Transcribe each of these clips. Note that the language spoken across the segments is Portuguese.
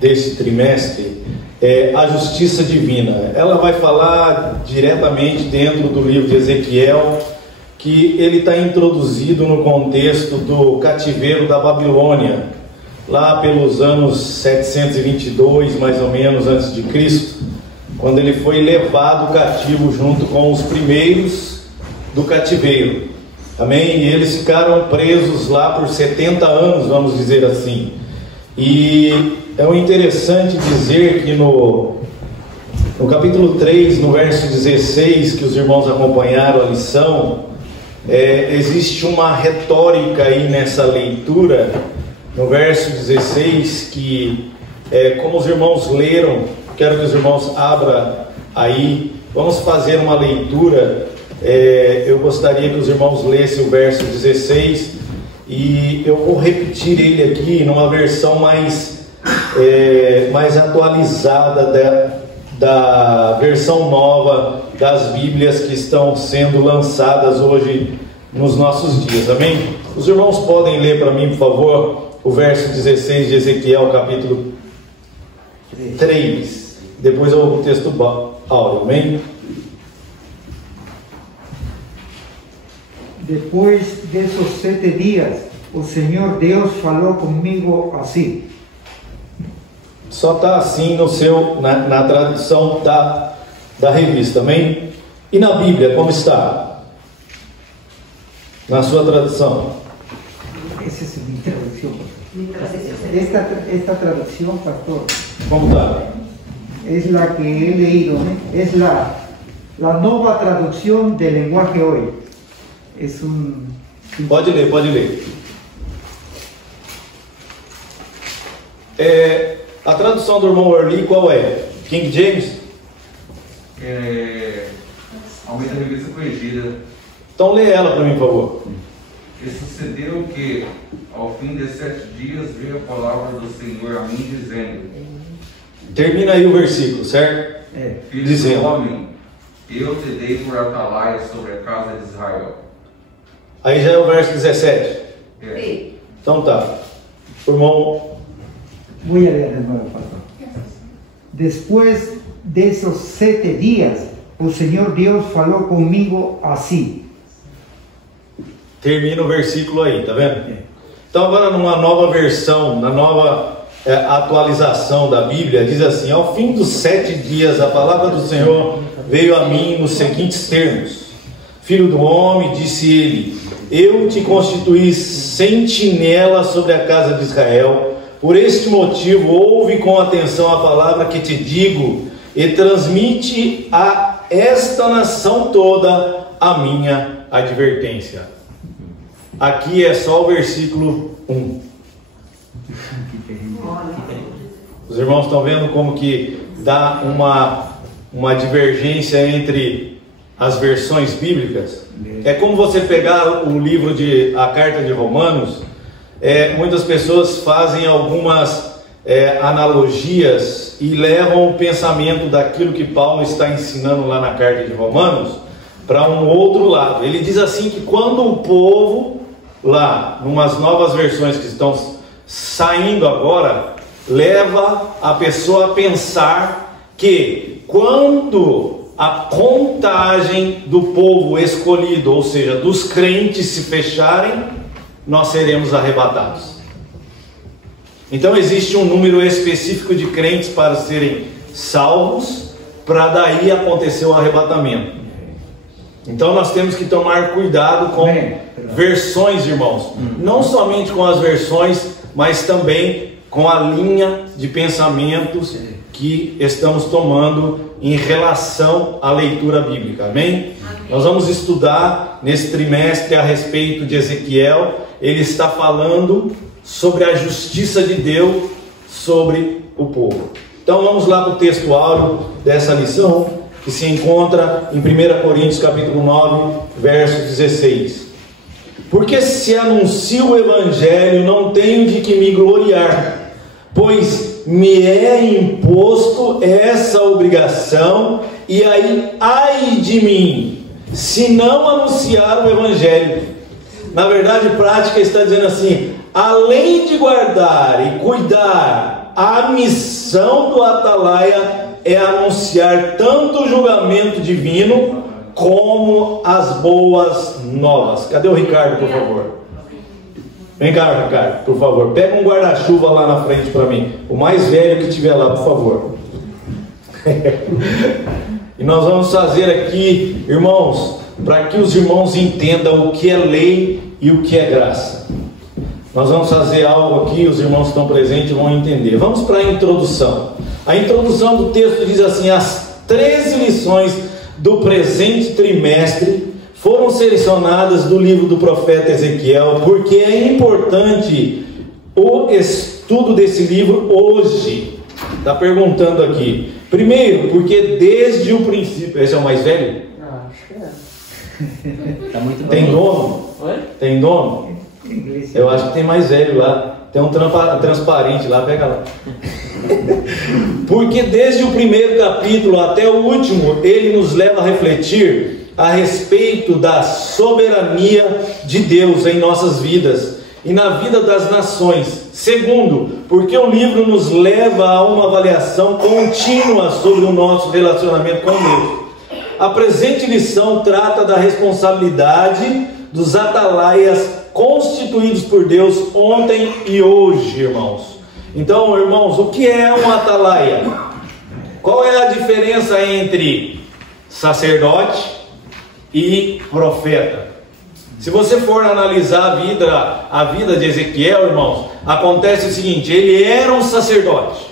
Desse trimestre é a justiça divina. Ela vai falar diretamente dentro do livro de Ezequiel, que ele está introduzido no contexto do cativeiro da Babilônia, lá pelos anos 722, mais ou menos, antes de Cristo, quando ele foi levado cativo junto com os primeiros do cativeiro. Amém? E eles ficaram presos lá por 70 anos, vamos dizer assim. E é interessante dizer que no capítulo 3, no verso 16, que os irmãos acompanharam a lição, existe uma retórica aí nessa leitura, no verso 16, que como os irmãos leram, quero que os irmãos abram aí, vamos fazer uma leitura. Eu gostaria que os irmãos lessem o verso 16, e eu vou repetir ele aqui numa versão mais atualizada da versão nova das Bíblias que estão sendo lançadas hoje nos nossos dias, amém? Os irmãos podem ler para mim, por favor, o verso 16 de Ezequiel, capítulo 3. Depois eu vou o texto áudio, amém? Depois desses 7 dias, o Senhor Deus falou comigo assim. Só está assim na tradução da revista, amém? E na Bíblia, como está? Na sua tradução? Essa é minha tradução. Esta tradução, pastor. Como está? É a que he leído, né? É a nova tradução de linguagem hoje. Pode ler. A tradução do irmão Orly qual é? King James? Almeida Revista Corrigida. Então lê ela para mim, por favor. E sucedeu que, ao fim de 7 dias, veio a palavra do Senhor a mim, dizendo: Termina aí o versículo, certo? Filho Dizendo: do homem, eu te dei por atalaia sobre a casa de Israel. Aí já é o verso 17. Sim. Então tá. Irmão. Vou ler de novo, pastor. Depois desses 7 dias, o Senhor Deus falou comigo assim. Termina o versículo aí, tá vendo? Então agora numa nova versão, na nova atualização da Bíblia, diz assim: ao fim dos 7 dias, a palavra do Senhor veio a mim nos seguintes termos: Filho do homem, disse ele, eu te constituí sentinela sobre a casa de Israel. Por este motivo, ouve com atenção a palavra que te digo e transmite a esta nação toda a minha advertência. Aqui é só o versículo 1. Os irmãos estão vendo como que dá uma divergência entre as versões bíblicas? É como você pegar o livro a carta de Romanos. Muitas pessoas fazem algumas analogias e levam o pensamento daquilo que Paulo está ensinando lá na carta de Romanos para um outro lado. Ele diz assim que quando o povo, lá, numas novas versões que estão saindo agora, leva a pessoa a pensar que quando a contagem do povo escolhido, ou seja, dos crentes se fecharem, nós seremos arrebatados. Então existe um número específico de crentes para serem salvos, para daí acontecer o arrebatamento. Então nós temos que tomar cuidado com versões, irmãos. Não somente com as versões, mas também com a linha de pensamentos que estamos tomando em relação à leitura bíblica. Amém? Nós vamos estudar nesse trimestre a respeito de Ezequiel. Ele está falando sobre a justiça de Deus sobre o povo. Então vamos lá para o texto áureo dessa lição, que se encontra em 1 Coríntios capítulo 9, verso 16. Porque se anuncio o evangelho, não tenho de que me gloriar, pois me é imposto essa obrigação, e aí, ai de mim, se não anunciar o evangelho. Na verdade, prática está dizendo assim: além de guardar e cuidar a missão do atalaia é anunciar tanto o julgamento divino como as boas novas. Cadê o Ricardo, por favor? Vem cá, Ricardo, por favor. Pega um guarda-chuva lá na frente para mim. O mais velho que tiver lá, por favor. E nós vamos fazer aqui, irmãos, para que os irmãos entendam o que é lei e o que é graça. Nós vamos fazer algo aqui, os irmãos que estão presentes vão entender. Vamos para a introdução. A introdução do texto diz assim: as 13 lições do presente trimestre foram selecionadas do livro do profeta Ezequiel, porque é importante o estudo desse livro hoje. Está perguntando aqui. Primeiro, porque desde o princípio... Esse é o mais velho? Acho que é. Tá muito Tem bem. dono? Oi? Tem dono? Eu acho que tem mais velho lá. Tem um transparente lá, pega lá. Porque desde o primeiro capítulo até o último, ele nos leva a refletir a respeito da soberania de Deus em nossas vidas e na vida das nações. Segundo, porque o livro nos leva a uma avaliação contínua sobre o nosso relacionamento com Deus. A presente lição trata da responsabilidade dos atalaias constituídos por Deus ontem e hoje, irmãos. Então, irmãos, o que é um atalaia? Qual é a diferença entre sacerdote e profeta? Se você for analisar a vida de Ezequiel, irmãos, acontece o seguinte: ele era um sacerdote.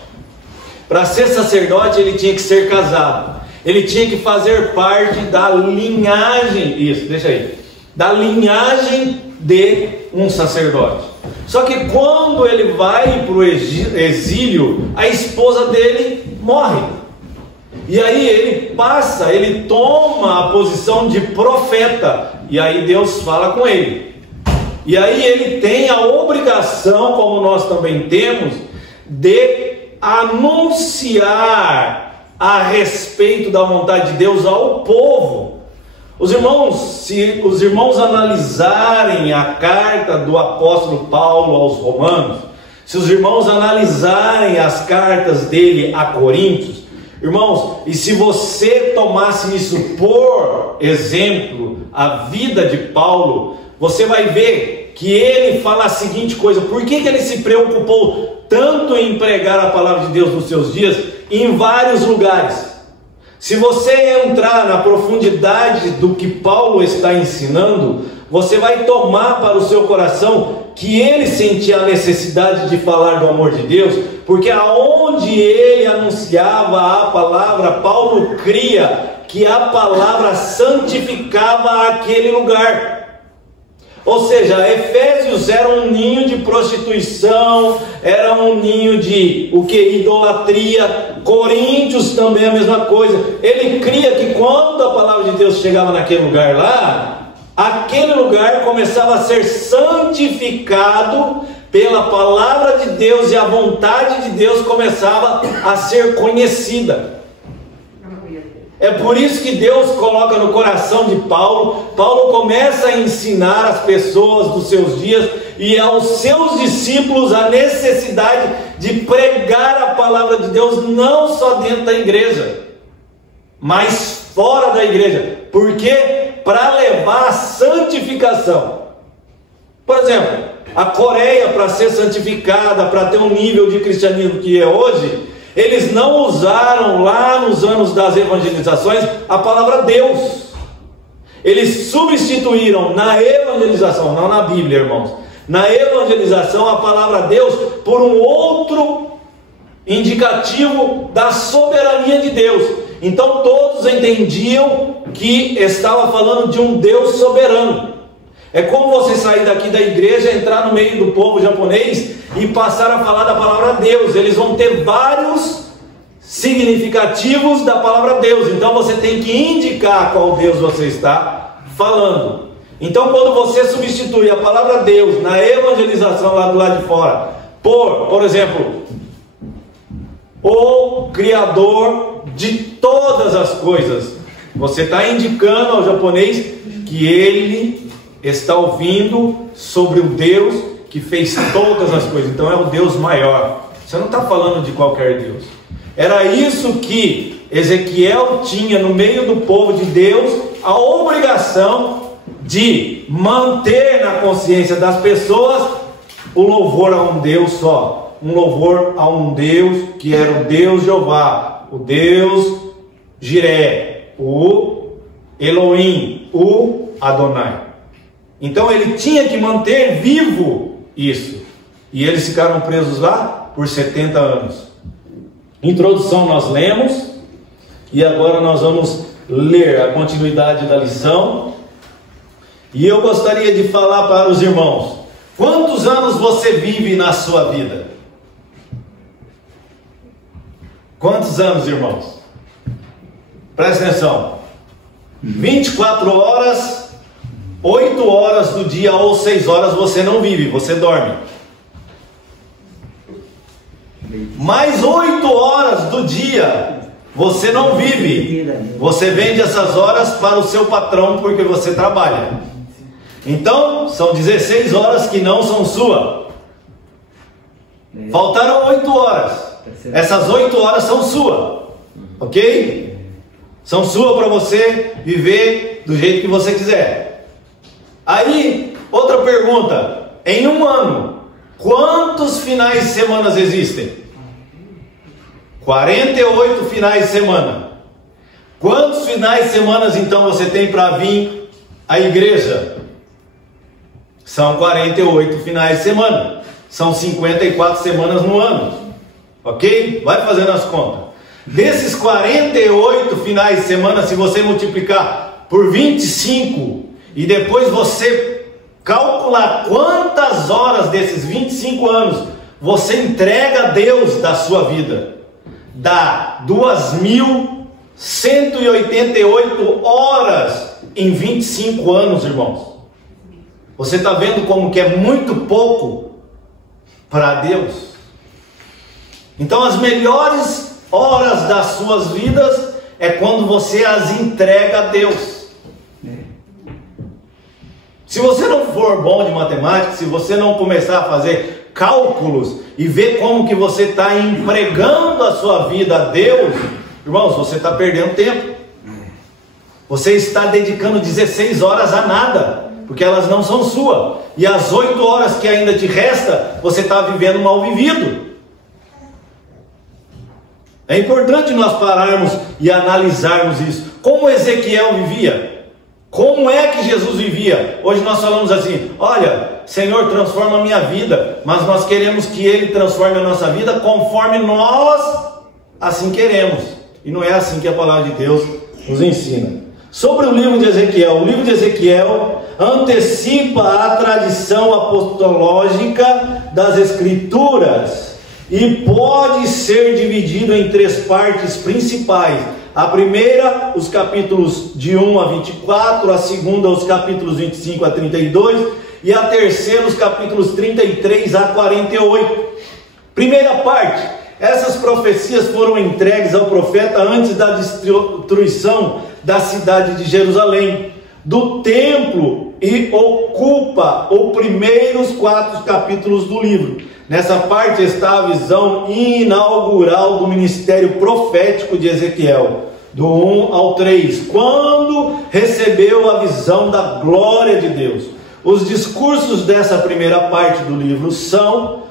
Para ser sacerdote, ele tinha que ser casado. Ele tinha que fazer parte da linhagem, isso, deixa aí, da linhagem de um sacerdote. Só que quando ele vai para o exílio, a esposa dele morre. E aí ele toma a posição de profeta. E aí Deus fala com ele. E aí ele tem a obrigação, como nós também temos, de anunciar a respeito da vontade de Deus ao povo. Os irmãos, se os irmãos analisarem a carta do apóstolo Paulo aos Romanos, se os irmãos analisarem as cartas dele a Coríntios, irmãos, e se você tomasse isso por exemplo, a vida de Paulo, você vai ver que ele fala a seguinte coisa: por que ele se preocupou tanto em pregar a palavra de Deus nos seus dias em vários lugares? Se você entrar na profundidade do que Paulo está ensinando, você vai tomar para o seu coração que ele sentia a necessidade de falar do amor de Deus, porque aonde ele anunciava a palavra, Paulo cria que a palavra santificava aquele lugar. Ou seja, Efésios era um ninho de prostituição, era um ninho de idolatria. Coríntios também é a mesma coisa. Ele cria que quando a palavra de Deus chegava naquele lugar lá, aquele lugar começava a ser santificado pela palavra de Deus e a vontade de Deus começava a ser conhecida. É por isso que Deus coloca no coração de Paulo. Paulo começa a ensinar as pessoas dos seus dias e aos seus discípulos a necessidade de pregar a palavra de Deus não só dentro da igreja, mas fora da igreja. Por quê? Para levar a santificação. Por exemplo, a Coreia, para ser santificada, para ter um nível de cristianismo que é hoje, eles não usaram lá nos anos das evangelizações a palavra Deus. Eles substituíram na evangelização, não na Bíblia, irmãos, na evangelização a palavra Deus por um outro indicativo da soberania de Deus. Então todos entendiam que estava falando de um Deus soberano. É como você sair daqui da igreja, entrar no meio do povo japonês e passar a falar da palavra Deus. Eles vão ter vários significativos da palavra Deus. Então você tem que indicar qual Deus você está falando. Então quando você substitui a palavra Deus na evangelização lá do lado de fora por exemplo, o Criador de todas as coisas, você está indicando ao japonês que ele está ouvindo sobre o Deus que fez todas as coisas. Então é o Deus maior. Você não está falando de qualquer Deus. Era isso que Ezequiel tinha no meio do povo de Deus, a obrigação de manter na consciência das pessoas o louvor a um Deus só. Um louvor a um Deus que era o Deus Jeová, o Deus Jiré, o Elohim, o Adonai. Então ele tinha que manter vivo isso. E eles ficaram presos lá por 70 anos. Introdução nós lemos. E agora nós vamos ler a continuidade da lição. E eu gostaria de falar para os irmãos: quantos anos você vive na sua vida? Quantos anos, irmãos? Presta atenção. 24 horas, 8 horas do dia ou 6 horas você não vive, você dorme. Mais 8 horas do dia você não vive. Você vende essas horas para o seu patrão porque você trabalha. Então, são 16 horas que não são sua. Faltaram 8 horas. Essas 8 horas são sua. Ok? São sua para você viver do jeito que você quiser. Aí, outra pergunta. Em um ano, quantos finais de semana existem? 48 finais de semana. Quantos finais de semana então você tem para vir à igreja? São 48 finais de semana. São 54 semanas no ano. Ok? Vai fazendo as contas. Desses 48 finais de semana, se você multiplicar por 25 e depois você calcular quantas horas desses 25 anos você entrega a Deus da sua vida, dá 2.188 horas em 25 anos, irmãos. Você está vendo como que é muito pouco para Deus? Então as melhores horas das suas vidas é quando você as entrega a Deus. Se você não for bom de matemática, se você não começar a fazer cálculos e ver como que você está empregando a sua vida a Deus, irmãos, você está perdendo tempo. Você está dedicando 16 horas a nada, porque elas não são suas. E as 8 horas que ainda te resta, você está vivendo mal vivido. É importante nós pararmos e analisarmos isso. Como Ezequiel vivia? Como é que Jesus vivia? Hoje nós falamos assim: olha, Senhor, transforma a minha vida. Mas nós queremos que Ele transforme a nossa vida conforme nós assim queremos. E não é assim que a palavra de Deus nos ensina. Sobre o livro de Ezequiel. O livro de Ezequiel antecipa a tradição apostológica das Escrituras e pode ser dividido em 3 partes principais. A primeira, os capítulos de 1 a 24, a segunda, os capítulos 25 a 32, e a terceira, os capítulos 33 a 48. Primeira parte, essas profecias foram entregues ao profeta antes da destruição da cidade de Jerusalém, do templo, e ocupa os primeiros 4 capítulos do livro. Nessa parte está a visão inaugural do ministério profético de Ezequiel, do 1 ao 3, quando recebeu a visão da glória de Deus. Os discursos dessa primeira parte do livro são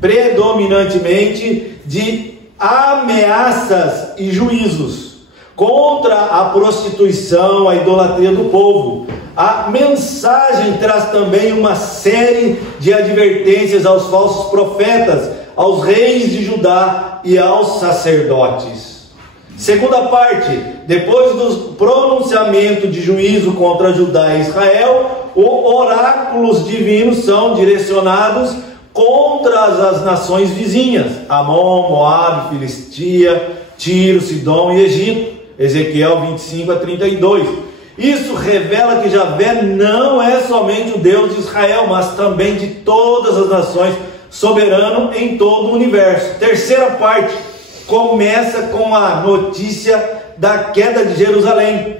predominantemente de ameaças e juízos contra a prostituição, a idolatria do povo. A mensagem traz também uma série de advertências aos falsos profetas, aos reis de Judá e aos sacerdotes. Segunda parte, depois do pronunciamento de juízo contra Judá e Israel, os oráculos divinos são direcionados contra as nações vizinhas: Amon, Moabe, Filistia, Tiro, Sidom e Egito. Ezequiel 25 a 32. Isso revela que Javé não é somente o Deus de Israel, mas também de todas as nações, soberano em todo o universo. Terceira parte começa com a notícia da queda de Jerusalém.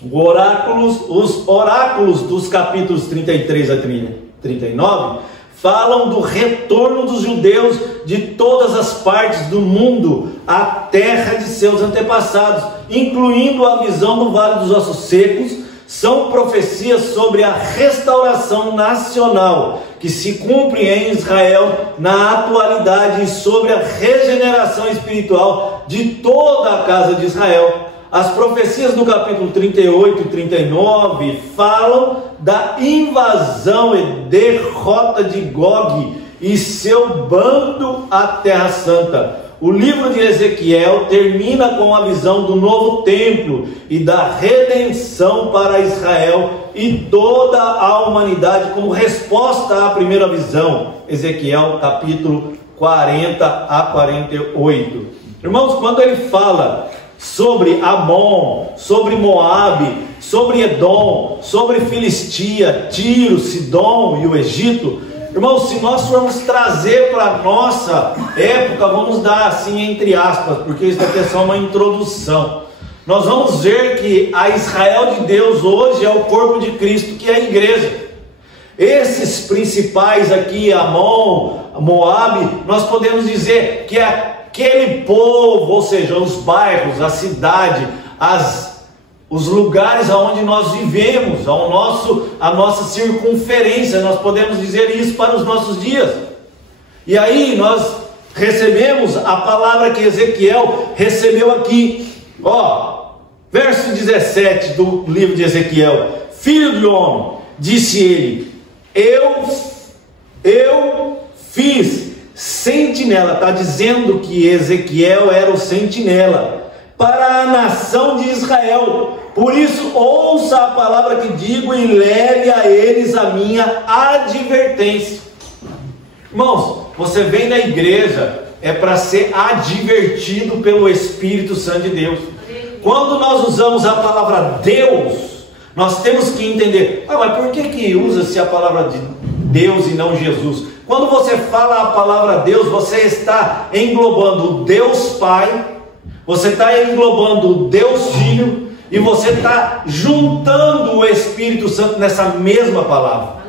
Os oráculos dos capítulos 33 a 39 falam do retorno dos judeus de todas as partes do mundo à terra de seus antepassados, incluindo a visão do Vale dos Ossos Secos. São profecias sobre a restauração nacional que se cumpre em Israel na atualidade e sobre a regeneração espiritual de toda a casa de Israel. As profecias do capítulo 38 e 39 falam da invasão e derrota de Gog e seu bando à Terra Santa. O livro de Ezequiel termina com a visão do novo templo e da redenção para Israel e toda a humanidade como resposta à primeira visão. Ezequiel capítulo 40 a 48. Irmãos, quando ele fala sobre Amon, sobre Moabe, sobre Edom, sobre Filistia, Tiro, Sidom e o Egito, irmãos, se nós formos trazer para a nossa época, vamos dar assim entre aspas, porque isso daqui é só uma introdução. Nós vamos ver que a Israel de Deus hoje é o corpo de Cristo, que é a igreja. Esses principais aqui, Amon, Moabe, nós podemos dizer que é aquele povo, ou seja, os bairros, a cidade, os lugares onde nós vivemos, a nossa circunferência, nós podemos dizer isso para os nossos dias. E aí nós recebemos a palavra que Ezequiel recebeu aqui, verso 17 do livro de Ezequiel: filho de homem, disse ele, eu fiz sentinela. Está dizendo que Ezequiel era o sentinela para a nação de Israel. Por isso, ouça a palavra que digo e leve a eles a minha advertência. Irmãos, você vem na igreja é para ser advertido pelo Espírito Santo de Deus. Quando nós usamos a palavra Deus, nós temos que entender, mas por que usa-se a palavra de Deus e não Jesus? Quando você fala a palavra Deus, você está englobando o Deus Pai, você está englobando o Deus Filho, e você está juntando o Espírito Santo nessa mesma palavra.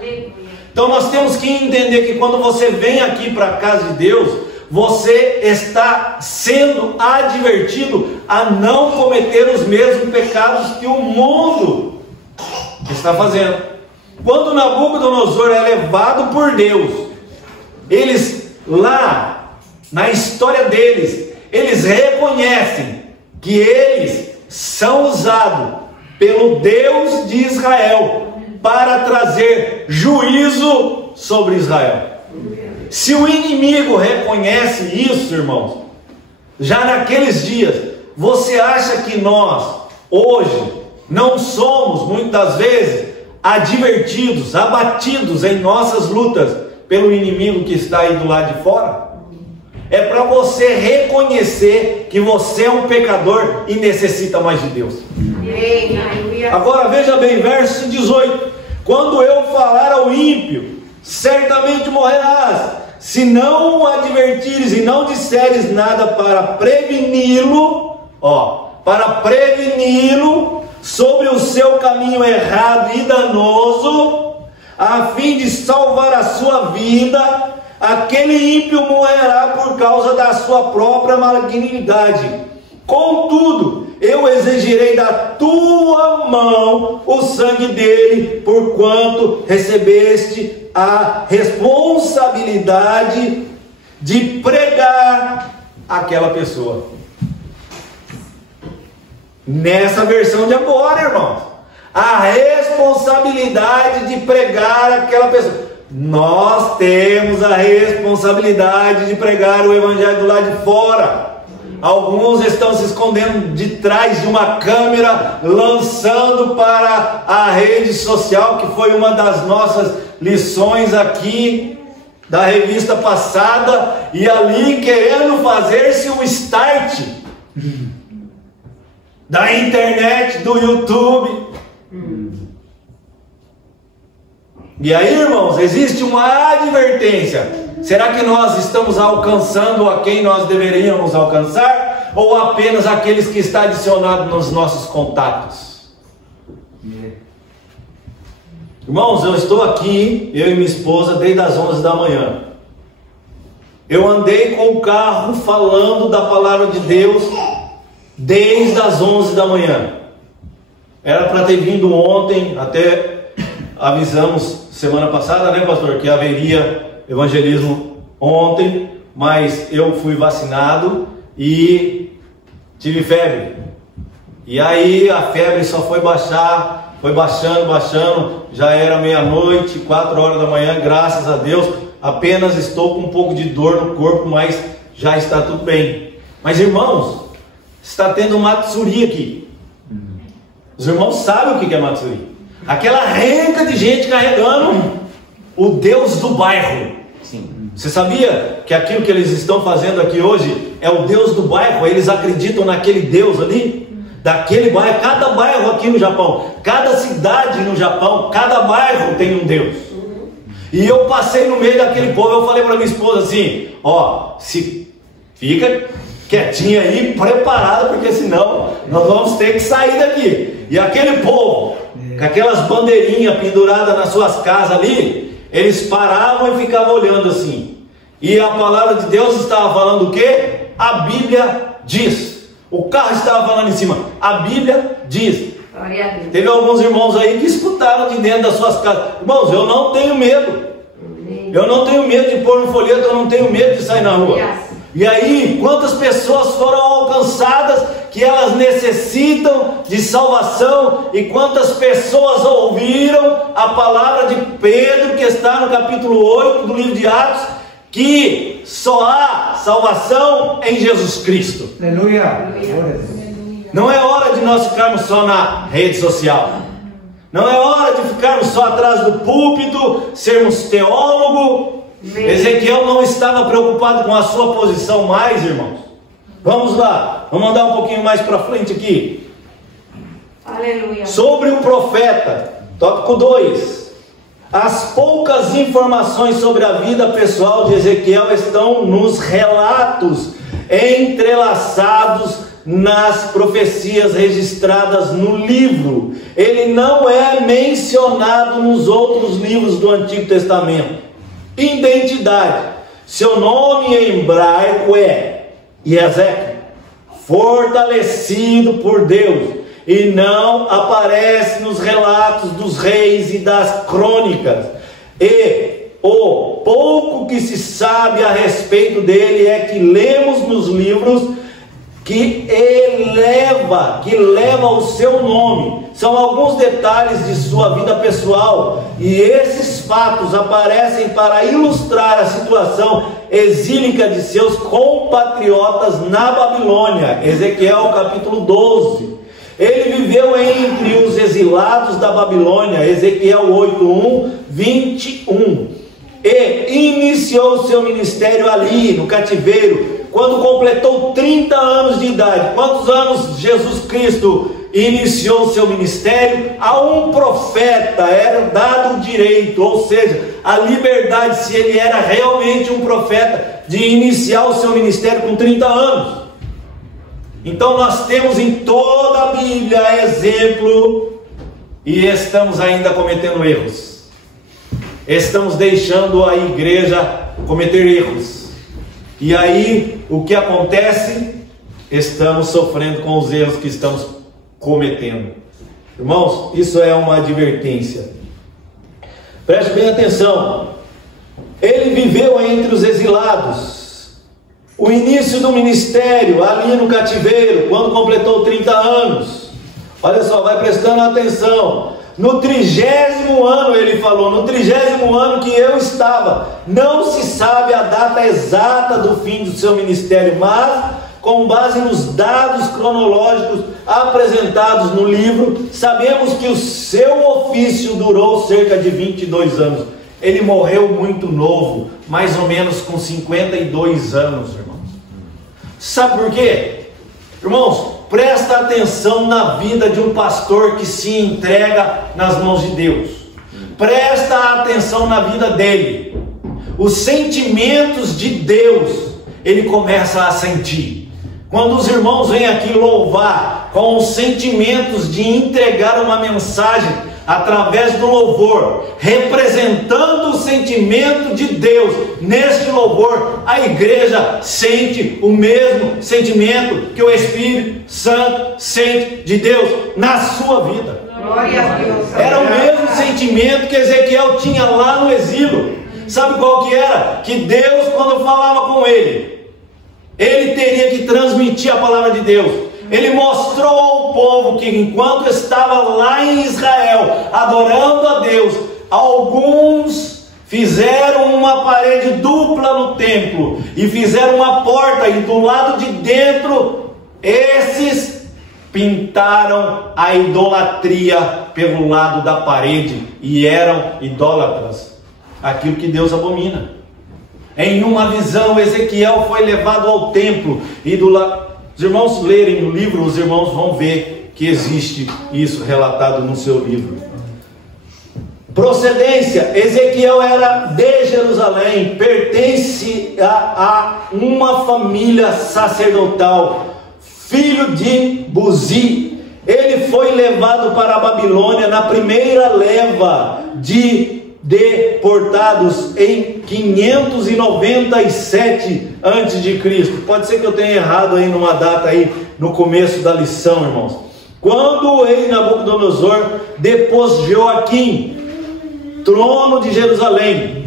Então nós temos que entender que quando você vem aqui para a casa de Deus, você está sendo advertido a não cometer os mesmos pecados que o mundo está fazendo. Quando Nabucodonosor é levado por Deus, eles lá, na história deles, eles reconhecem que eles são usados pelo Deus de Israel para trazer juízo sobre Israel. Se o inimigo reconhece isso, irmãos, já naqueles dias, você acha que nós, hoje, não somos, muitas vezes, advertidos, abatidos em nossas lutas pelo inimigo que está aí do lado de fora? É para você reconhecer que você é um pecador e necessita mais de Deus. Agora veja bem, verso 18: quando eu falar ao ímpio, certamente morrerás, se não o advertires e não disseres nada para preveni-lo, sobre o seu caminho errado e danoso, a fim de salvar a sua vida, aquele ímpio morrerá por causa da sua própria malignidade. Contudo, eu exigirei da tua mão o sangue dele, porquanto recebeste a responsabilidade de pregar aquela pessoa. Nessa versão de agora, irmãos, a responsabilidade de pregar aquela pessoa. Nós temos a responsabilidade de pregar o evangelho do lado de fora. Alguns estão se escondendo de trás de uma câmera, lançando para a rede social, que foi uma das nossas lições aqui da revista passada, e ali querendo fazer-se um start da internet, do YouTube. E aí, irmãos, existe uma advertência. Será que nós estamos alcançando a quem nós deveríamos alcançar? Ou apenas aqueles que estão adicionados nos nossos contatos? Irmãos, eu estou aqui, eu e minha esposa, desde as 11 da manhã. Eu andei com o carro falando da palavra de Deus desde as 11 da manhã. Era para ter vindo ontem, até avisamos semana passada, né, pastor, que haveria evangelismo ontem, mas eu fui vacinado e tive febre. E aí a febre só foi baixar, foi baixando, já era meia-noite, 4 horas da manhã, graças a Deus, apenas estou com um pouco de dor no corpo, mas já está tudo bem. Mas irmãos, está tendo um matsuri aqui. Os irmãos sabem o que é matsuri. Aquela renca de gente carregando o Deus do bairro. Sim. Você sabia que aquilo que eles estão fazendo aqui hoje é o Deus do bairro? Eles acreditam naquele Deus ali? Daquele bairro, cada bairro aqui no Japão, cada cidade no Japão, cada bairro tem um Deus. E eu passei no meio daquele povo, eu falei para minha esposa assim, ó, se fica quietinha aí, preparada, porque senão nós vamos ter que sair daqui. E aquele povo, com aquelas bandeirinhas penduradas nas suas casas ali, eles paravam e ficavam olhando assim. E a palavra de Deus estava falando o quê? A Bíblia diz. O carro estava falando em cima, a Bíblia diz. Teve alguns irmãos aí que escutaram de dentro das suas casas. Irmãos, eu não tenho medo. Eu não tenho medo de pôr um folheto, eu não tenho medo de sair na rua. E aí, quantas pessoas foram alcançadas que elas necessitam de salvação, e quantas pessoas ouviram a palavra de Pedro, que está no capítulo 8 do livro de Atos, que só há salvação em Jesus Cristo. Aleluia. Não é hora de nós ficarmos só na rede social. Não é hora de ficarmos só atrás do púlpito, sermos teólogo. Ezequiel não estava preocupado com a sua posição mais, irmãos. Vamos lá, vamos andar um pouquinho mais para frente aqui. Aleluia. Sobre o profeta, tópico 2. As poucas informações sobre a vida pessoal de Ezequiel estão nos relatos entrelaçados nas profecias registradas no livro. Ele não é mencionado nos outros livros do Antigo Testamento. Identidade: seu nome em hebraico é Ezequiel, fortalecido por Deus, e não aparece nos relatos dos reis e das crônicas. E o pouco que se sabe a respeito dele é que lemos nos livros que leva o seu nome. São alguns detalhes de sua vida pessoal, e esses fatos aparecem para ilustrar a situação exílica de seus compatriotas na Babilônia. Ezequiel capítulo 12. Ele viveu entre os exilados da Babilônia, Ezequiel 8:1, 21, e iniciou seu ministério ali, no cativeiro, quando completou 30 anos de idade. Quantos anos Jesus Cristo iniciou seu ministério? A um profeta era dado o direito, ou seja, a liberdade, se ele era realmente um profeta, de iniciar o seu ministério com 30 anos. Então nós temos em toda a Bíblia exemplo, e estamos ainda cometendo erros. Estamos deixando a igreja cometer erros. E aí, o que acontece? Estamos sofrendo com os erros que estamos cometendo. Irmãos, isso é uma advertência. Preste bem atenção. Ele viveu entre os exilados. O início do ministério, ali no cativeiro, quando completou 30 anos. Olha só, vai prestando atenção. No 30º ano, ele falou, no 30º ano que eu estava, não se sabe a data exata do fim do seu ministério, mas com base nos dados cronológicos apresentados no livro, sabemos que o seu ofício durou cerca de 22 anos. Ele morreu muito novo, mais ou menos com 52 anos, irmãos. Sabe por quê? Irmãos, presta atenção na vida de um pastor que se entrega nas mãos de Deus. Presta atenção na vida dele. Os sentimentos de Deus, ele começa a sentir. Quando os irmãos vêm aqui louvar com os sentimentos de entregar uma mensagem, através do louvor, representando o sentimento de Deus. Neste louvor, a igreja sente o mesmo sentimento que o Espírito Santo sente de Deus na sua vida. Glória a Deus. Era o mesmo sentimento que Ezequiel tinha lá no exílio. Sabe qual que era? Que Deus, quando falava com ele teria que transmitir a palavra de Deus. Ele mostrou ao povo que enquanto estava lá em Israel, adorando a Deus, alguns fizeram uma parede dupla no templo e fizeram uma porta, e do lado de dentro, esses pintaram a idolatria pelo lado da parede e eram idólatras, aquilo que Deus abomina. Em uma visão, Ezequiel foi levado ao templo e do lado... Os irmãos lerem o livro, os irmãos vão ver que existe isso relatado no seu livro. Procedência: Ezequiel era de Jerusalém, pertence a uma família sacerdotal, filho de Buzi. Ele foi levado para a Babilônia na primeira leva de deportados em 597 a.C. Pode ser que eu tenha errado aí numa data aí no começo da lição, irmãos. Quando o rei Nabucodonosor depôs Joaquim, trono de Jerusalém,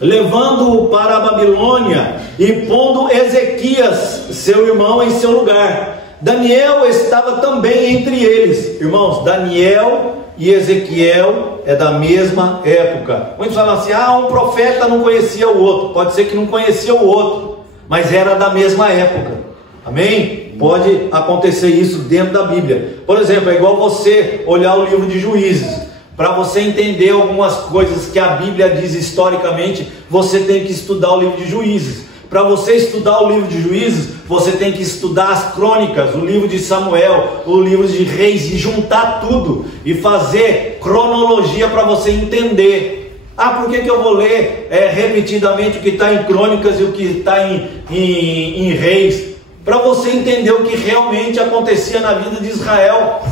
levando-o para a Babilônia e pondo Ezequias, seu irmão, em seu lugar. Daniel estava também entre eles. Irmãos, Daniel e Ezequiel é da mesma época. Muitos falam assim: um profeta não conhecia o outro. Pode ser que não conhecia o outro, mas era da mesma época. Amém? Pode acontecer isso dentro da Bíblia. Por exemplo, é igual você olhar o livro de Juízes. Para você entender algumas coisas que a Bíblia diz historicamente, você tem que estudar o livro de Juízes. Para você estudar o livro de Juízes, você tem que estudar as crônicas, o livro de Samuel, o livro de Reis, e juntar tudo e fazer cronologia para você entender. Por que eu vou ler repetidamente o que está em crônicas e o que está em Reis? Para você entender o que realmente acontecia na vida de Israel.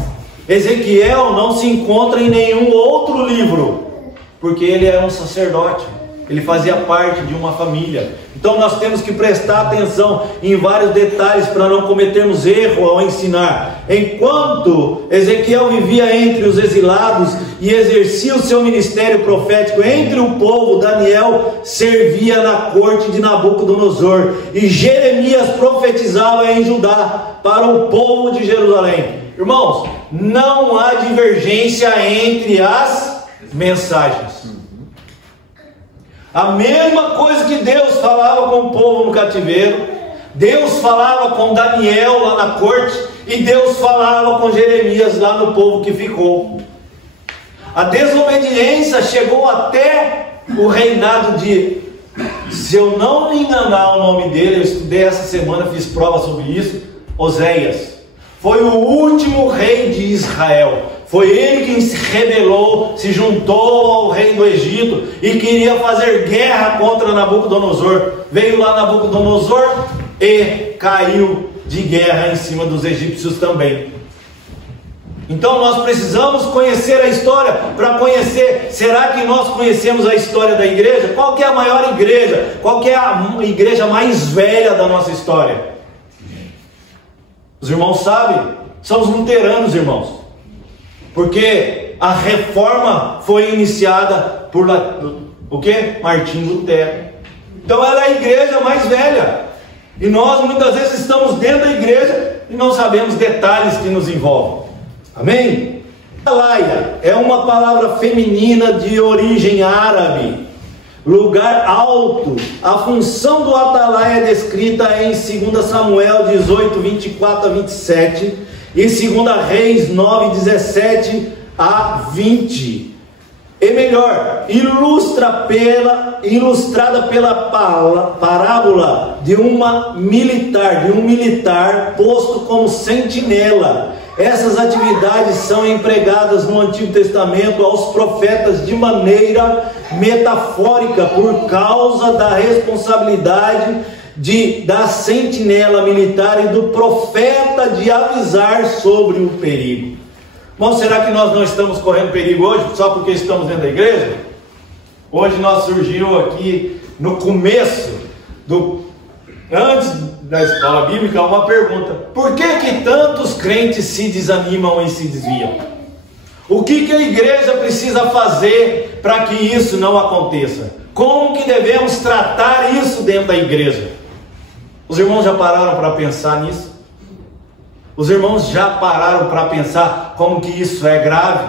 Ezequiel não se encontra em nenhum outro livro, porque ele era um sacerdote. Ele fazia parte de uma família. Então nós temos que prestar atenção em vários detalhes para não cometermos erro ao ensinar. Enquanto Ezequiel vivia entre os exilados e exercia o seu ministério profético entre o povo, Daniel servia na corte de Nabucodonosor e Jeremias profetizava em Judá para o povo de Jerusalém. Irmãos, não há divergência entre as mensagens. A mesma coisa que Deus falava com o povo no cativeiro, Deus falava com Daniel lá na corte, e Deus falava com Jeremias lá no povo que ficou. A desobediência chegou até o reinado de, se eu não me enganar o nome dele, eu estudei essa semana, fiz prova sobre isso, Oséias. Foi o último rei de Israel. Foi ele quem se rebelou, se juntou ao rei do Egito e queria fazer guerra contra Nabucodonosor. Veio lá Nabucodonosor e caiu de guerra em cima dos egípcios também. Então nós precisamos conhecer a história para conhecer. Será que nós conhecemos a história da igreja? Qual que é a maior igreja? Qual que é a igreja mais velha da nossa história? Os irmãos sabem? São os luteranos, irmãos. Porque a reforma foi iniciada por o quê? Martinho Lutero. Então ela é a igreja mais velha. E nós muitas vezes estamos dentro da igreja e não sabemos detalhes que nos envolvem. Amém? Atalaia é uma palavra feminina de origem árabe. Lugar alto. A função do atalaia é descrita em 2 Samuel 18, 24 a 27 e 2 Reis 9, 17 a 20. E melhor, ilustrada pela parábola de um militar posto como sentinela. Essas atividades são empregadas no Antigo Testamento aos profetas de maneira metafórica por causa da responsabilidade da sentinela militar e do profeta de avisar sobre o perigo. Bom, será que nós não estamos correndo perigo hoje só porque estamos dentro da igreja? Hoje nós surgiu aqui no começo, antes da escola bíblica, uma pergunta: por que tantos crentes se desanimam e se desviam? O que a igreja precisa fazer para que isso não aconteça? Como que devemos tratar isso dentro da igreja? Os irmãos já pararam para pensar nisso? Os irmãos já pararam para pensar como que isso é grave?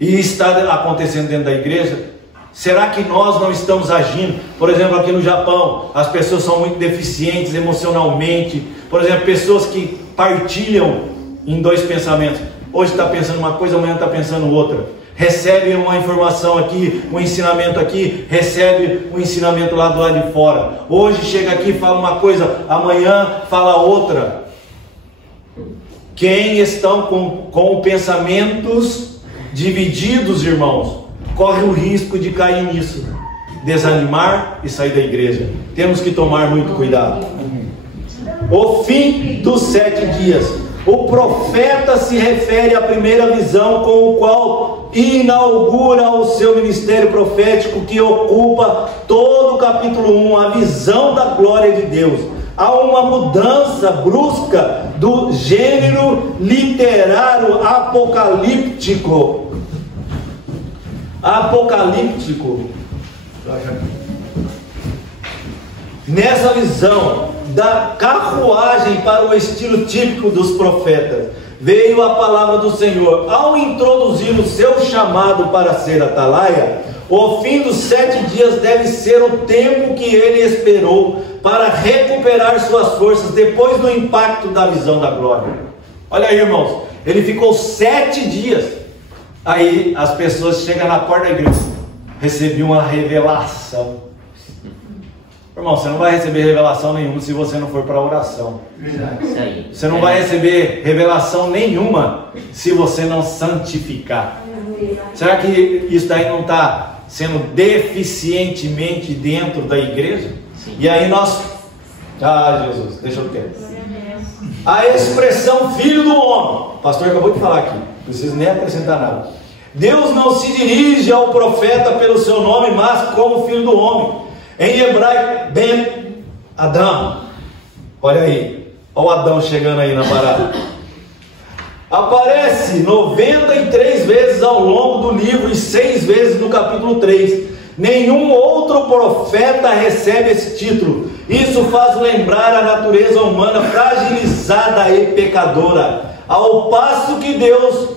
E está acontecendo dentro da igreja? Será que nós não estamos agindo? Por exemplo, aqui no Japão, as pessoas são muito deficientes emocionalmente. Por exemplo, pessoas que partilham em dois pensamentos. Hoje está pensando uma coisa, amanhã está pensando outra. Recebe uma informação aqui, um ensinamento aqui, recebe um ensinamento lá do lado de fora. Hoje chega aqui e fala uma coisa, amanhã fala outra. Quem estão com pensamentos divididos, irmãos, corre o risco de cair nisso, desanimar e sair da igreja. Temos que tomar muito cuidado. O fim dos 7 dias. O profeta se refere à primeira visão com o qual inaugura o seu ministério profético, que ocupa todo o capítulo 1, a visão da glória de Deus. Há uma mudança brusca do gênero literário apocalíptico. Nessa visão da carruagem para o estilo típico dos profetas, veio a palavra do Senhor. Ao introduzir o seu chamado para ser atalaia, o fim dos 7 dias deve ser o tempo que ele esperou para recuperar suas forças depois do impacto da visão da glória. Olha aí, irmãos, ele ficou 7 dias. Aí as pessoas chegam na porta da igreja: recebi uma revelação. Irmão, você não vai receber revelação nenhuma se você não for para a oração. Você não vai receber revelação nenhuma se você não santificar. Será que isso daí não está sendo deficientemente dentro da igreja? Sim. E aí nós... Jesus, deixa eu ver. A expressão filho do homem, o pastor acabou de falar aqui, não preciso nem acrescentar nada. Deus não se dirige ao profeta pelo seu nome, mas como filho do homem. Em hebraico, Ben Adam. Olha aí, olha o Adão chegando aí na parada. Aparece 93 vezes ao longo do livro e 6 vezes no capítulo 3. Nenhum outro profeta recebe esse título. Isso faz lembrar a natureza humana fragilizada e pecadora, ao passo que Deus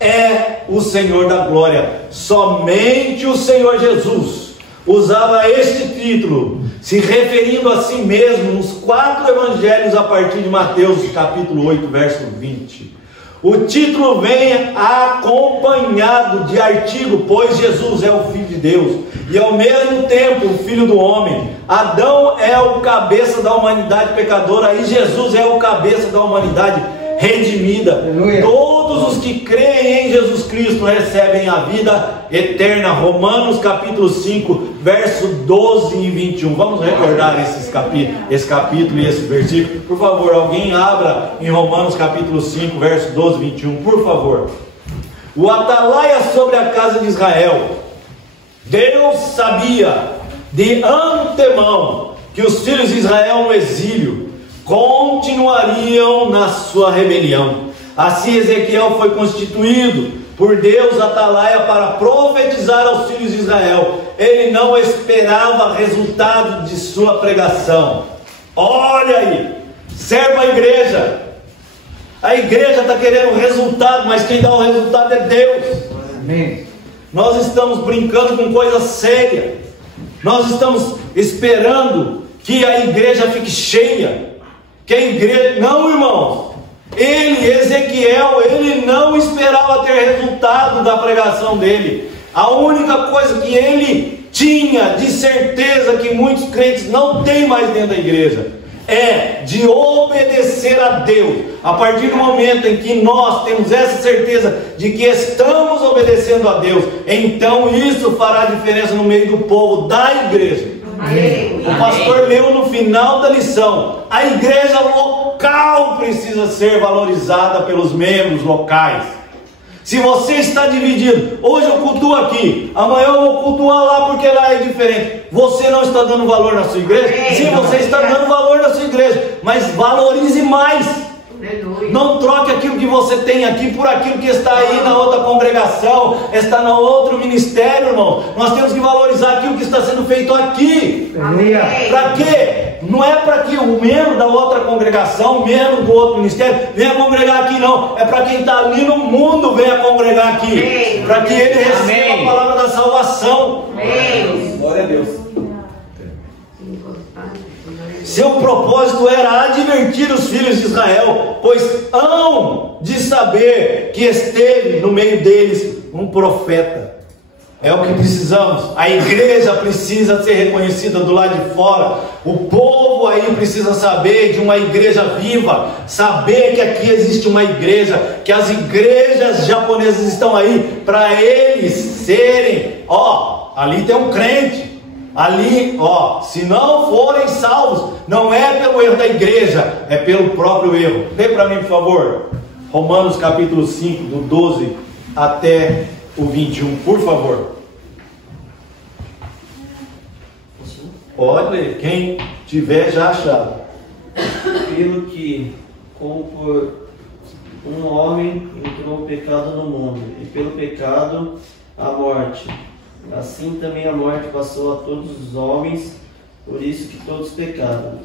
é o Senhor da glória. Somente o Senhor Jesus usava este título, se referindo a si mesmo nos 4 evangelhos a partir de Mateus capítulo 8, verso 20. O título vem acompanhado de artigo, pois Jesus é o Filho de Deus e ao mesmo tempo o Filho do homem. Adão é o cabeça da humanidade pecadora e Jesus é o cabeça da humanidade redimida. Aleluia. Todos os que creem em Jesus Cristo recebem a vida eterna. Romanos capítulo 5, verso 12 e 21. Vamos recordar esse capítulo e esse versículo. Por favor, alguém abra em Romanos capítulo 5, verso 12 e 21, por favor. O atalaia sobre a casa de Israel. Deus sabia de antemão que os filhos de Israel no exílio continuariam na sua rebelião. Assim Ezequiel foi constituído por Deus atalaia para profetizar aos filhos de Israel. Ele não esperava resultado de sua pregação. Olha aí, serve a igreja. A igreja está querendo resultado, mas quem dá o resultado é Deus. Amém. Nós estamos brincando com coisa séria. Nós estamos esperando que a igreja fique cheia. Que a igreja... Não, irmãos. Ezequiel, ele não esperava ter resultado da pregação dele. A única coisa que ele tinha de certeza, que muitos crentes não têm mais dentro da igreja, é de obedecer a Deus. A partir do momento em que nós temos essa certeza de que estamos obedecendo a Deus, então isso fará diferença no meio do povo da igreja. Amém. O pastor leu no final da lição: a igreja local precisa ser valorizada pelos membros locais. Se você está dividido, hoje eu cultuo aqui, amanhã eu vou cultuar lá porque lá é diferente. Você não está dando valor na sua igreja? Sim, você está dando valor na sua igreja, mas valorize mais. Não troque aquilo que você tem aqui por aquilo que está aí na outra congregação, está no outro ministério, irmão. Nós temos que valorizar aquilo que está sendo feito aqui. Para quê? Não é para que o membro da outra congregação, o membro do outro ministério, venha congregar aqui, não. É para quem está ali no mundo venha congregar aqui. Para que ele receba a palavra da salvação. Glória a Deus. Seu propósito era advertir os filhos de Israel, pois hão de saber que esteve no meio deles um profeta. É o que precisamos. A igreja precisa ser reconhecida do lado de fora. O povo aí precisa saber de uma igreja viva, saber que aqui existe uma igreja, que as igrejas japonesas estão aí para eles serem, ali tem um crente. Ali, se não forem salvos, não é pelo erro da igreja, é pelo próprio erro. Lê para mim, por favor, Romanos capítulo 5, do 12 até o 21, por favor. Pode ler, quem tiver já achado. Pelo que, como por um homem entrou o pecado no mundo, e pelo pecado a morte, assim também a morte passou a todos os homens, por isso que todos pecaram.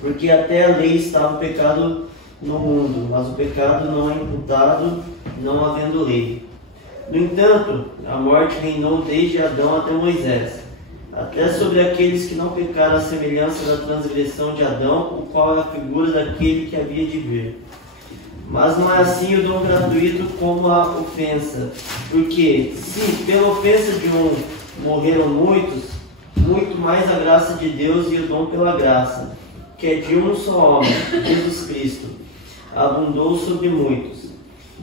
Porque até a lei estava o pecado no mundo, mas o pecado não é imputado, não havendo lei. No entanto, a morte reinou desde Adão até Moisés, até sobre aqueles que não pecaram à semelhança da transgressão de Adão, o qual é a figura daquele que havia de vir. Mas não é assim o dom gratuito como a ofensa, porque se pela ofensa de um morreram muitos, muito mais a graça de Deus e o dom pela graça, que é de um só homem, Jesus Cristo, abundou sobre muitos.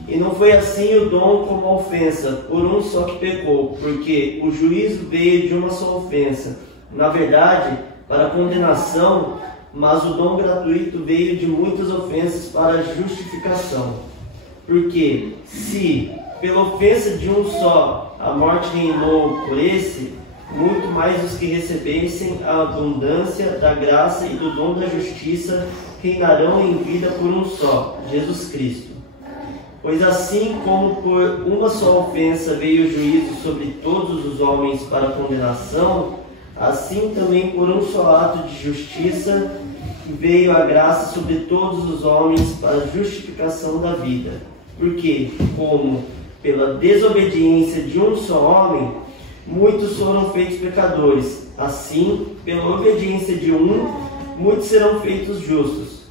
E não foi assim o dom como a ofensa, por um só que pecou, porque o juízo veio de uma só ofensa, na verdade, para a condenação, mas o dom gratuito veio de muitas ofensas para a justificação. Porque se pela ofensa de um só a morte reinou por esse, muito mais os que recebessem a abundância da graça e do dom da justiça reinarão em vida por um só, Jesus Cristo. Pois assim como por uma só ofensa veio o juízo sobre todos os homens para condenação, assim também por um só ato de justiça veio a graça sobre todos os homens para a justificação da vida. Porque, como pela desobediência de um só homem, muitos foram feitos pecadores, assim, pela obediência de um, muitos serão feitos justos.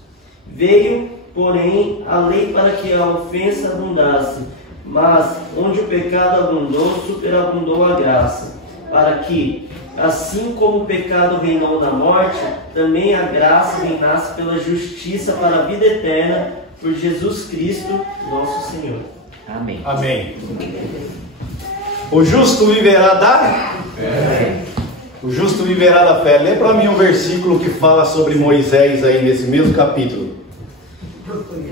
Veio, porém, a lei para que a ofensa abundasse, mas onde o pecado abundou, superabundou a graça, para que, assim como o pecado reinou na morte, também a graça reinasse pela justiça para a vida eterna, por Jesus Cristo, nosso Senhor. Amém. Amém. O justo viverá da fé. O justo viverá da fé. Lê para mim um versículo que fala sobre Moisés aí nesse mesmo capítulo.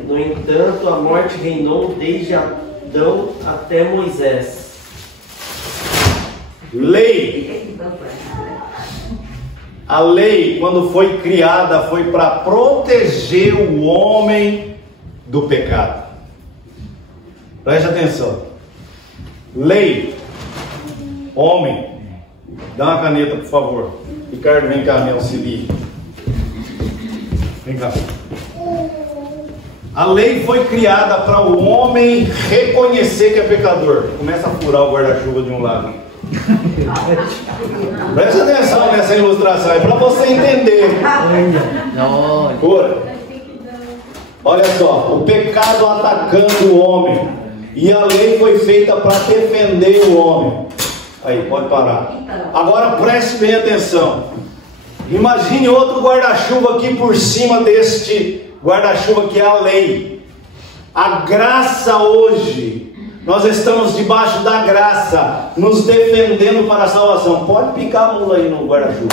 No entanto, a morte reinou desde Adão até Moisés. Lei. A lei, quando foi criada, foi para proteger o homem do pecado. Preste atenção. Lei. Homem. Dá uma caneta, por favor. Ricardo, vem cá, me auxilie. Vem cá. A lei foi criada para o homem reconhecer que é pecador. Começa a furar o guarda-chuva de um lado. Preste atenção nessa ilustração, é para você entender. Cura. Olha só, o pecado atacando o homem. E a lei foi feita para defender o homem. Aí, pode parar. Agora preste bem atenção. Imagine outro guarda-chuva aqui por cima deste guarda-chuva que é a lei. A graça hoje, nós estamos debaixo da graça, nos defendendo para a salvação. Pode picar a mula aí no guarda-chuva.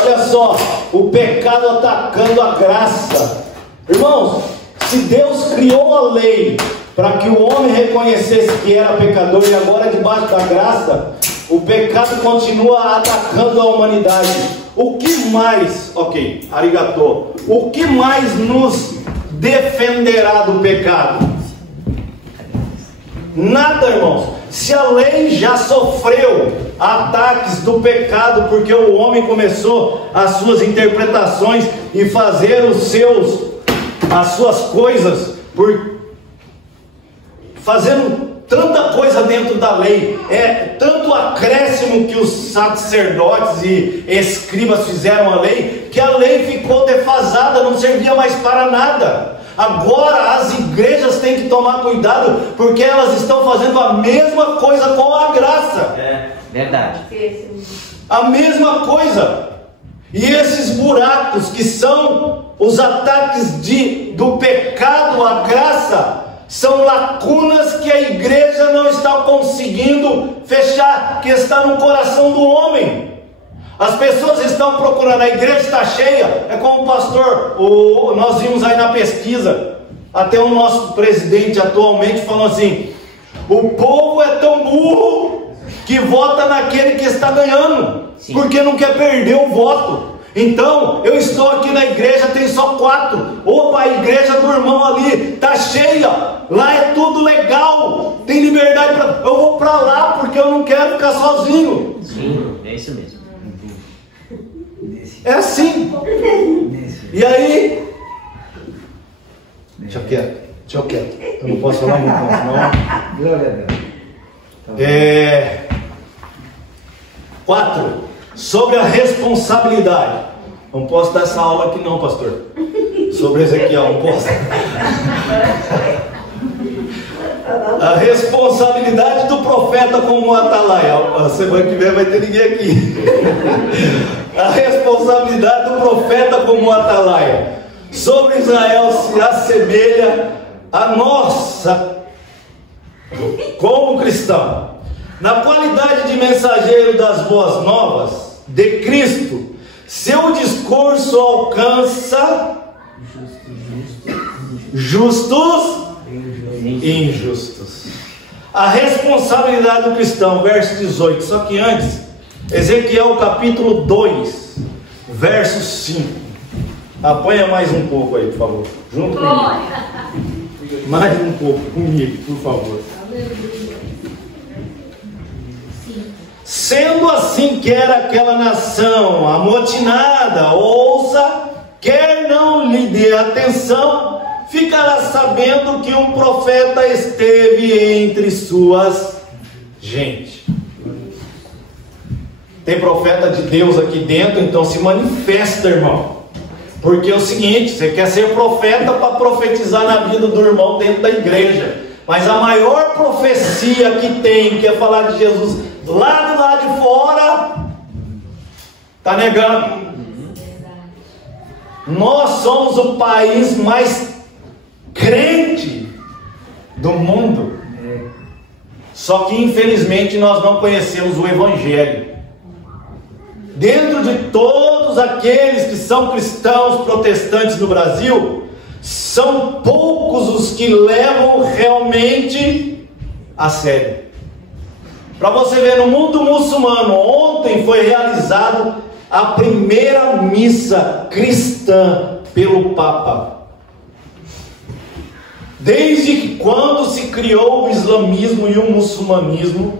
Olha só, o pecado atacando a graça. Irmãos, se Deus criou a lei para que o homem reconhecesse que era pecador e agora debaixo da graça, o pecado continua atacando a humanidade. O que mais, arigatô, o que mais nos defenderá do pecado? Nada, irmãos. Se a lei já sofreu ataques do pecado, porque o homem começou as suas interpretações e fazer as suas coisas, fazendo tanta coisa dentro da lei, tanto acréscimo que os sacerdotes e escribas fizeram à lei, que a lei ficou defasada, não servia mais para nada. Agora as igrejas têm que tomar cuidado, porque elas estão fazendo a mesma coisa com a graça. É verdade. A mesma coisa. E esses buracos que são os ataques do pecado à graça, são lacunas que a igreja não está conseguindo fechar, que está no coração do homem. As pessoas estão procurando, a igreja está cheia, é como o pastor, nós vimos aí na pesquisa, até o nosso presidente atualmente falou assim: o povo é tão burro que vota naquele que está ganhando, porque não quer perder o voto. Então, eu estou aqui na igreja, tem só 4. Opa, a igreja do irmão ali está cheia, lá é tudo legal, tem liberdade, eu vou para lá porque eu não quero ficar sozinho. Sim, é isso mesmo. É assim. E aí, deixa quieto, eu não posso falar muito, não. Glória a Deus. 4. Sobre a responsabilidade. Não posso dar essa aula aqui não, pastor. Sobre Ezequiel, não posso. A responsabilidade do profeta como atalaia. A semana que vem vai ter ninguém aqui. A responsabilidade do profeta como atalaia sobre Israel se assemelha a nossa como cristão. Na qualidade de mensageiro das boas novas de Cristo, seu discurso alcança justos e injustos. A responsabilidade do cristão, verso 18. Só que antes, Ezequiel capítulo 2, verso 5. Apanha mais um pouco aí, por favor. Junto comigo. Mais um pouco comigo, por favor. Sendo assim, quer aquela nação amotinada ouça, quer não lhe dê atenção, ficará sabendo que um profeta esteve entre suas gente. Tem profeta de Deus aqui dentro, então se manifesta, irmão. Porque é o seguinte, você quer ser profeta para profetizar na vida do irmão dentro da igreja. Mas a maior profecia que tem, que é falar de Jesus lá do lado de fora, está negando. Nós somos o país mais crente do mundo. Só que infelizmente nós não conhecemos o Evangelho. Dentro de todos aqueles que são cristãos protestantes no Brasil, são poucos os que levam realmente a sério. Para você ver, no mundo muçulmano, ontem foi realizado a primeira missa cristã pelo Papa. Desde que quando se criou o islamismo e o muçulmanismo,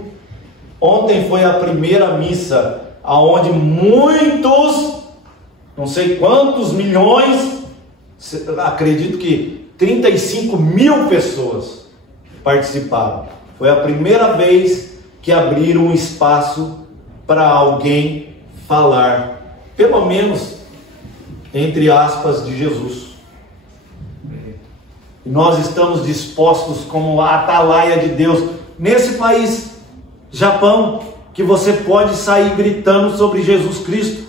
ontem foi a primeira missa aonde muitos, não sei quantos milhões, acredito que 35 mil pessoas participaram. Foi a primeira vez que abriram um espaço para alguém falar, pelo menos entre aspas, de Jesus. E nós estamos dispostos como a atalaia de Deus nesse país, Japão, que você pode sair gritando sobre Jesus Cristo.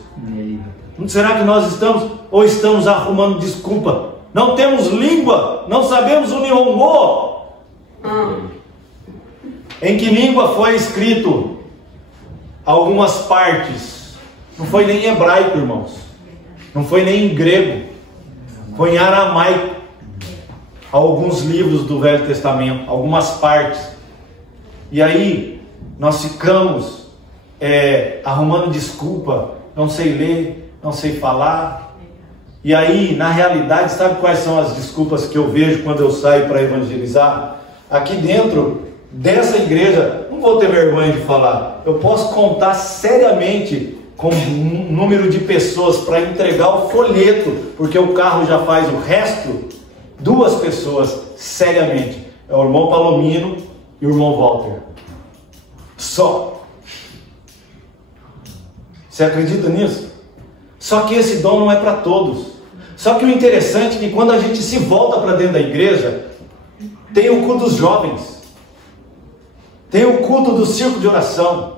Será que nós estamos, ou estamos arrumando desculpa? Não temos língua, não sabemos o Nihongo. Em que língua foi escrito algumas partes? Não foi nem em hebraico, irmãos. Não foi nem em grego. foi em aramaico, alguns livros do Velho Testamento, algumas partes. E aí nós ficamos arrumando desculpa, não sei ler, não sei falar. E aí, na realidade, sabe quais são as desculpas que eu vejo quando eu saio para evangelizar? Aqui dentro dessa igreja, não vou ter vergonha de falar, eu posso contar seriamente com um número de pessoas para entregar o folheto, porque o carro já faz o resto. 2 pessoas, seriamente, é o irmão Palomino e o irmão Walter, só. Você acredita nisso? Só que esse dom não é para todos. Só que o interessante é que quando a gente se volta para dentro da igreja, tem o culto dos jovens, tem o culto do círculo de oração,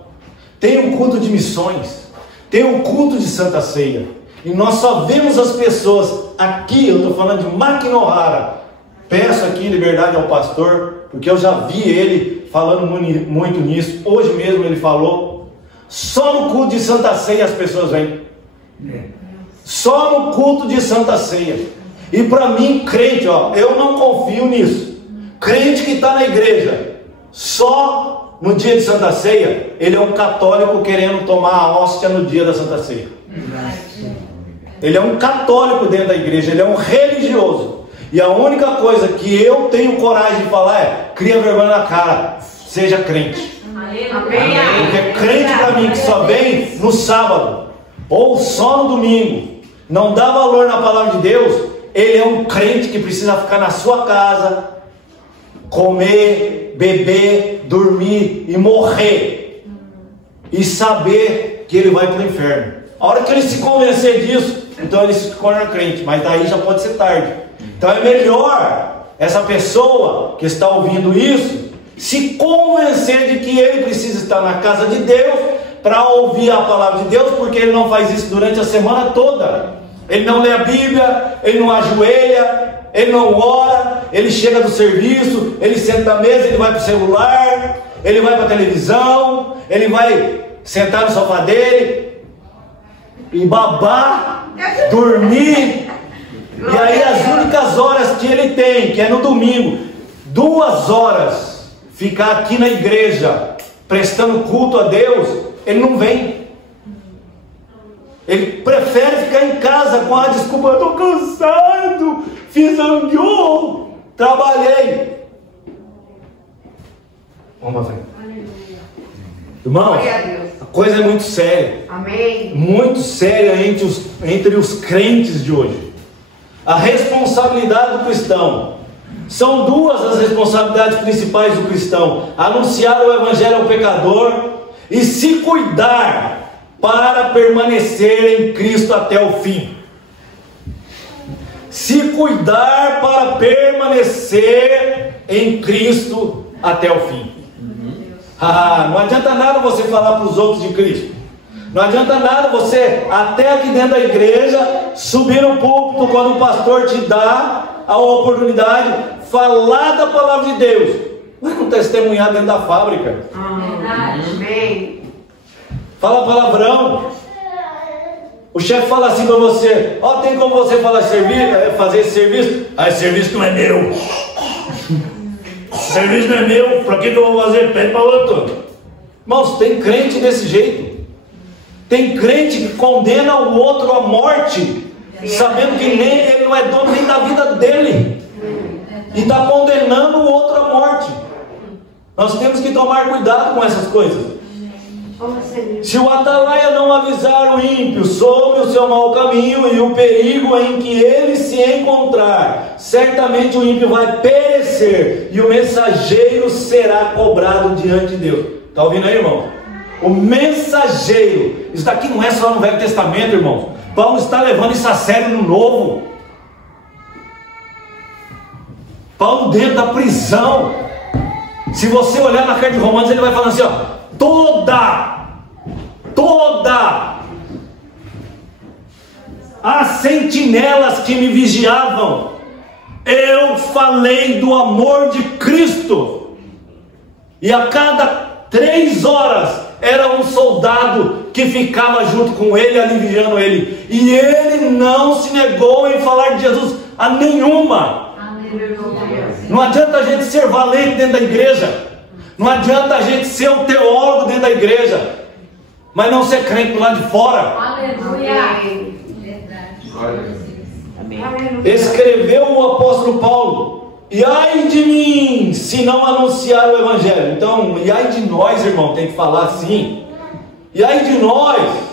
tem o culto de missões, tem o culto de Santa Ceia. E nós só vemos as pessoas aqui, eu estou falando de Maquinohara. Peço aqui liberdade ao pastor, porque eu já vi ele falando muito nisso. Hoje mesmo ele falou. Só no culto de Santa Ceia as pessoas vêm. Só no culto de Santa Ceia. E para mim, crente, eu não confio nisso. Crente que está na igreja só no dia de Santa Ceia, ele é um católico querendo tomar a hóstia no dia da Santa Ceia. Ele é um católico dentro da igreja, ele é um religioso. E a única coisa que eu tenho coragem de falar é: cria vergonha na cara, seja crente. Amém. Porque crente para mim que só vem no sábado ou só no domingo, não dá valor na palavra de Deus, ele é um crente que precisa ficar na sua casa, comer, beber, dormir e morrer, e saber que ele vai para o inferno. A hora que ele se convencer disso, então ele se torna crente, mas daí já pode ser tarde. Então é melhor essa pessoa que está ouvindo isso se convencer de que ele precisa estar na casa de Deus para ouvir a palavra de Deus, porque ele não faz isso durante a semana toda. Ele não lê a Bíblia, ele não ajoelha, ele não ora, ele chega do serviço, ele senta na mesa, ele vai para o celular, ele vai para a televisão, ele vai sentar no sofá dele e babar, dormir. E aí as únicas horas que ele tem, que é no domingo, 2 horas, ficar aqui na igreja prestando culto a Deus, ele não vem. Ele prefere ficar em casa com a desculpa: estou cansado, fiz anguio, trabalhei. Vamos lá. Irmão, a coisa é muito séria. Amém. Muito séria entre os crentes de hoje. A responsabilidade do cristão. São 2 as responsabilidades principais do cristão: anunciar o evangelho ao pecador e se cuidar para permanecer em Cristo até o fim. Se cuidar para permanecer em Cristo até o fim. Não adianta nada você falar para os outros de Cristo. Não adianta nada você, até aqui dentro da igreja, subir no púlpito quando o pastor te dá a oportunidade, falar da palavra de Deus, mas não testemunhar dentro da fábrica. Amém. Fala palavrão. O chefe fala assim para você: tem como você fazer esse serviço? Esse serviço não é meu. Serviço não é meu, para que eu vou fazer? Pede para outro. Irmãos, tem crente desse jeito. Tem crente que condena o outro à morte, sabendo que ele não é dono nem da vida dele, e está condenando o outro à morte. Nós temos que tomar cuidado com essas coisas. Se o atalaia não avisar o ímpio sobre o seu mau caminho e o perigo em que ele se encontrar, certamente o ímpio vai perecer e o mensageiro será cobrado diante de Deus. Está ouvindo aí, irmão? O mensageiro. Isso daqui não é só no Velho Testamento, irmão. Paulo está levando isso a sério no Novo. Paulo dentro da prisão. Se você olhar na carta de Romanos, ele vai falando assim: toda as sentinelas que me vigiavam, eu falei do amor de Cristo, e a cada 3 horas era um soldado que ficava junto com ele, aliviando ele, e ele não se negou em falar de Jesus a nenhuma. Não adianta a gente ser valente dentro da igreja. Não adianta a gente ser um teólogo dentro da igreja, mas não ser crente do lado de fora. Aleluia. Amém. Escreveu o apóstolo Paulo: e ai de mim, se não anunciar o evangelho. Então, e ai de nós, irmão, tem que falar assim. E ai de nós.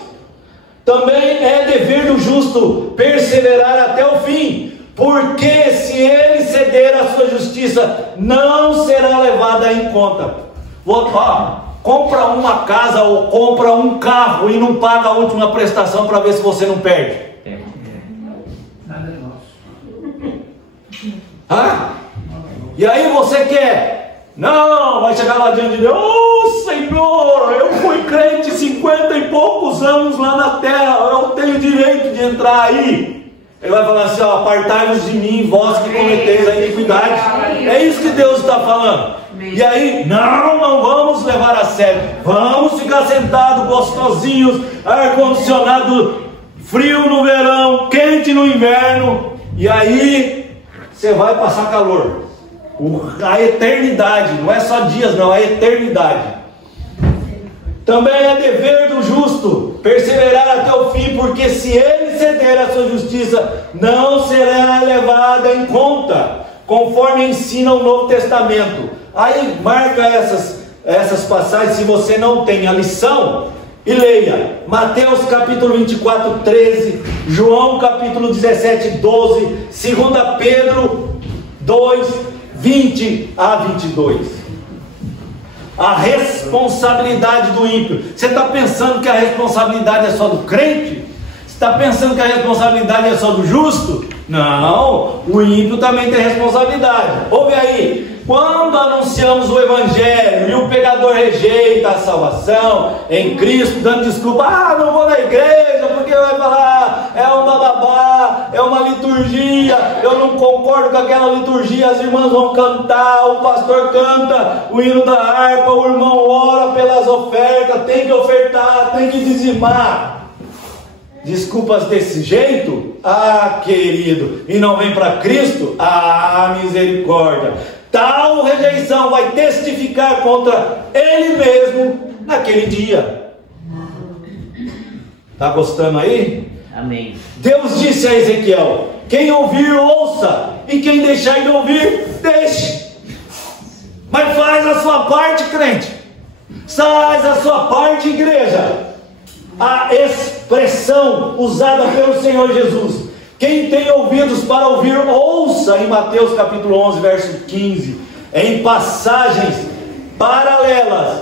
Também é dever do justo perseverar até o fim, porque se ele ceder à sua justiça, não será levada em conta. Compra uma casa ou compra um carro e não paga a última prestação para ver se você não perde. E aí você quer? Não, vai chegar lá diante de Deus: oh Senhor, eu fui crente 50 e poucos anos lá na terra, eu tenho direito de entrar aí. Ele vai falar assim: ó, apartai-vos de mim, vós que cometeis a iniquidade. É isso que Deus está falando. E aí, não vamos levar a sério. Vamos ficar sentados, gostosinhos, ar-condicionado, frio no verão, quente no inverno. E aí, você vai passar calor. A eternidade, não é só dias não, é eternidade. Também é dever do justo perseverar até o fim, porque se ele ceder à sua justiça, não será levada em conta, conforme ensina o Novo Testamento. Aí marca essas passagens, se você não tem a lição, e leia Mateus capítulo 24, 13, João capítulo 17, 12, 2 Pedro 2, 20 a 22. A responsabilidade do ímpio. Você está pensando que a responsabilidade é só do crente? Você está pensando que a responsabilidade é só do justo? Não, o ímpio também tem responsabilidade. Ouve aí, quando anunciamos o evangelho e o pecador rejeita a salvação em Cristo, dando desculpa: não vou na igreja porque vai falar, é um bababá, é uma liturgia, eu não concordo com aquela liturgia, as irmãs vão cantar, o pastor canta o hino da harpa, o irmão ora pelas ofertas, tem que ofertar, tem que dizimar. Desculpas desse jeito? Querido, e não vem para Cristo? Misericórdia. Tal rejeição vai testificar contra ele mesmo naquele dia. Está gostando aí? Amém. Deus disse a Ezequiel: quem ouvir, ouça, e quem deixar de ouvir, deixe. Mas faz a sua parte, crente. Faz a sua parte, igreja. A expressão usada pelo Senhor Jesus: quem tem ouvidos para ouvir, ouça, em Mateus capítulo 11, verso 15, em passagens paralelas,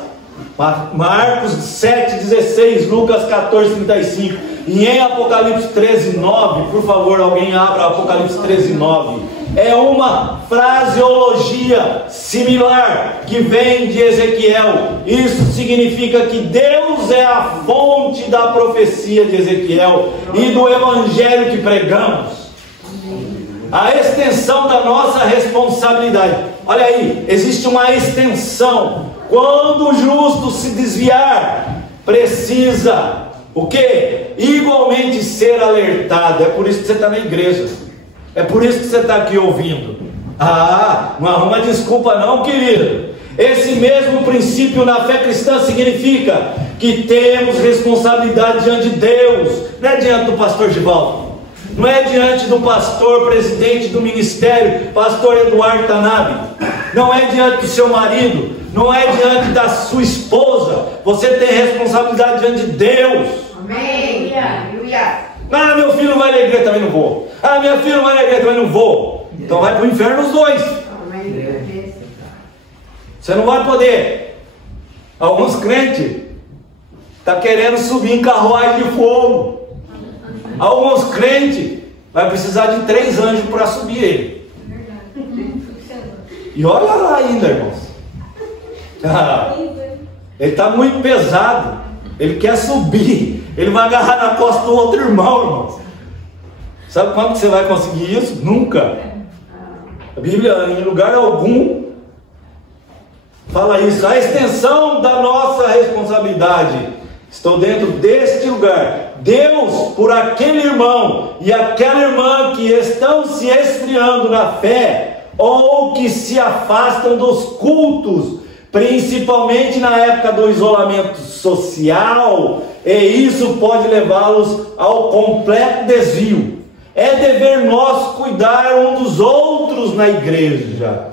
Marcos 7, 16, Lucas 14, 35, e em Apocalipse 13, 9, por favor, alguém abra Apocalipse 13, 9, é uma fraseologia similar que vem de Ezequiel. Isso significa que Deus é a fonte da profecia de Ezequiel e do evangelho que pregamos. A extensão da nossa responsabilidade. Olha aí, existe uma extensão. Quando o justo se desviar, precisa o quê? Igualmente ser alertado. É por isso que você está na igreja. É por isso que você está aqui ouvindo. Não arruma desculpa não, querido. Esse mesmo princípio na fé cristã significa que temos responsabilidade diante de Deus. Não é diante do pastor Givaldo, não é diante do pastor presidente do ministério, pastor Eduardo Tanabe, não é diante do seu marido, não é diante da sua esposa. Você tem responsabilidade diante de Deus. Amém. Aleluia. Meu filho não vai na igreja, também não vou. Minha filha não vai na igreja, também não vou. Então vai para o inferno os dois. Você não vai poder. Alguns crentes estão querendo subir em carruagem de fogo. Alguns crentes vai precisar de 3 anjos para subir ele. E olha lá ainda, irmãos. Ele está muito pesado. Ele quer subir. Ele vai agarrar na costa do outro irmão, irmãos. Sabe quando que você vai conseguir isso? Nunca. A Bíblia, em lugar algum, fala isso. A extensão da nossa responsabilidade. Estou dentro deste lugar. Deus, por aquele irmão e aquela irmã que estão se esfriando na fé, ou que se afastam dos cultos, principalmente na época do isolamento social, e isso pode levá-los ao completo desvio. É dever nosso cuidar um dos outros na igreja.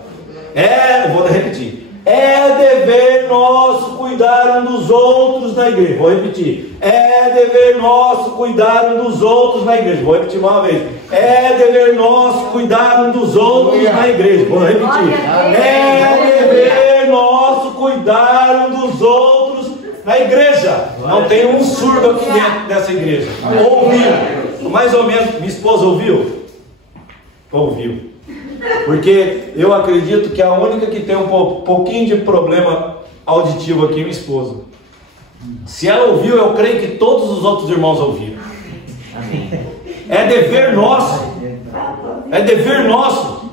Vou repetir. É dever nosso cuidar um dos outros na igreja. Vou repetir. É dever nosso cuidar um dos outros na igreja. Vou repetir uma vez. É dever nosso cuidar um dos outros na igreja. Vou repetir. É dever nosso cuidar um dos outros na igreja. Não tem um surdo aqui dentro dessa igreja. Ouviu? Mais ou menos. Minha esposa ouviu? Ouviu. Porque eu acredito que a única que tem um pouquinho de problema auditivo aqui é minha esposa. Se ela ouviu, eu creio que todos os outros irmãos ouviram. Amém. É dever nosso. É dever nosso.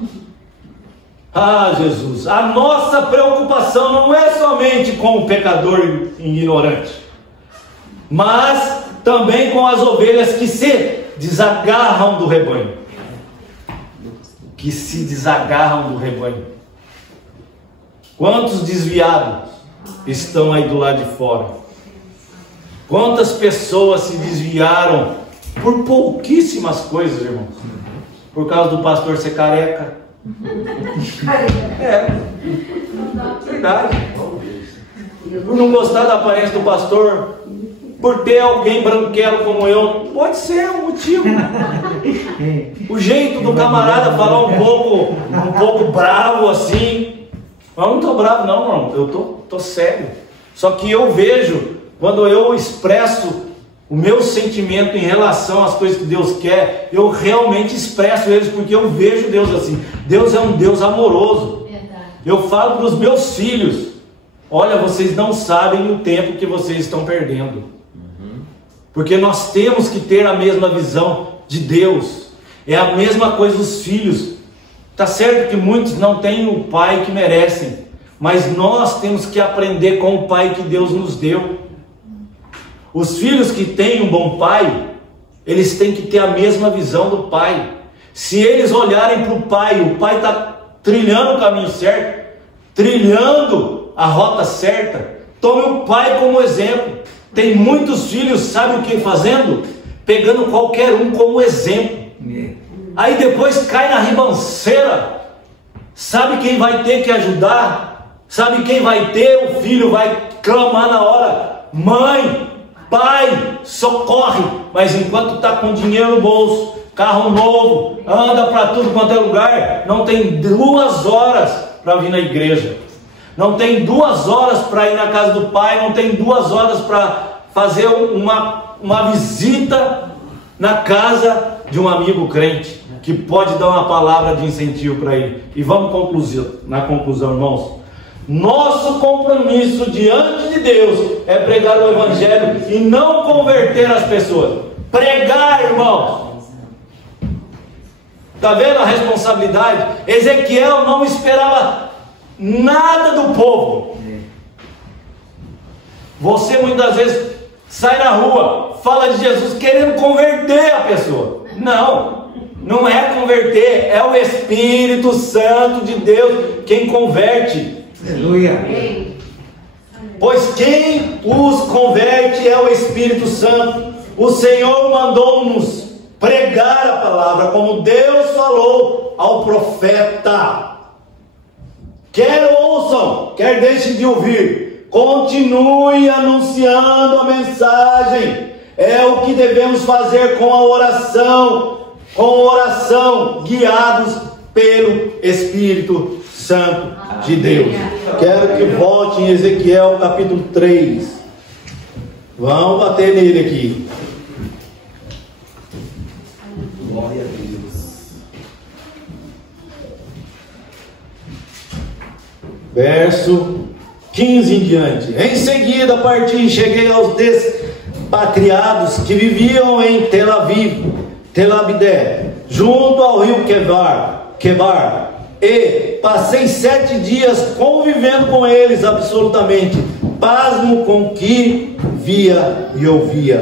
Ah, Jesus, a nossa preocupação não é somente com o pecador ignorante, mas também com as ovelhas que se desagarram do rebanho. Que se desagarram do rebanho. Quantos desviados estão aí do lado de fora? Quantas pessoas se desviaram por pouquíssimas coisas, irmãos? Por causa do pastor ser careca. Verdade. Por não gostar da aparência do pastor, por ter alguém branquelo como eu, pode ser um motivo. O jeito do camarada falar um pouco bravo assim. Eu não estou bravo não, irmão. Eu tô sério. Só que eu vejo, quando eu expresso o meu sentimento em relação às coisas que Deus quer, eu realmente expresso eles, porque eu vejo Deus assim. Deus é um Deus amoroso. Eu falo para os meus filhos: olha, vocês não sabem o tempo que vocês estão perdendo. Porque nós temos que ter a mesma visão de Deus. É a mesma coisa dos filhos. Está certo que muitos não têm o pai que merecem, mas nós temos que aprender com o pai que Deus nos deu. Os filhos que têm um bom pai, eles têm que ter a mesma visão do pai. Se eles olharem para o pai está trilhando o caminho certo, trilhando a rota certa, tome o pai como exemplo. Tem muitos filhos, sabe o que fazendo? Pegando qualquer um como exemplo. Aí depois cai na ribanceira. Sabe quem vai ter que ajudar? Sabe quem vai ter? O filho vai clamar na hora: mãe, pai, socorre. Mas enquanto está com dinheiro no bolso, carro novo, anda para tudo quanto é lugar, não tem 2 horas para vir na igreja. Não tem 2 horas para ir na casa do pai, não tem 2 horas para fazer uma visita na casa de um amigo crente, que pode dar uma palavra de incentivo para ele. E vamos na conclusão, irmãos. Nosso compromisso diante de Deus é pregar o evangelho e não converter as pessoas. Pregar, irmãos. Está vendo a responsabilidade? Ezequiel não esperava nada do povo. Você muitas vezes sai na rua, fala de Jesus querendo converter a pessoa. Não é converter, é o Espírito Santo de Deus quem converte. Aleluia. Pois quem os converte é o Espírito Santo. O Senhor mandou-nos pregar a palavra como Deus falou ao profeta. Quer ouçam, quer deixem de ouvir, continue anunciando a mensagem. É o que devemos fazer com oração, guiados pelo Espírito Santo de Deus. Quero que volte em Ezequiel capítulo 3. Vamos bater nele aqui. Glória a Deus. Verso 15 em diante. Em seguida parti e cheguei aos despatriados que viviam em Telabidé, junto ao rio Quebar, e passei 7 dias convivendo com eles absolutamente, pasmo com o que via e ouvia.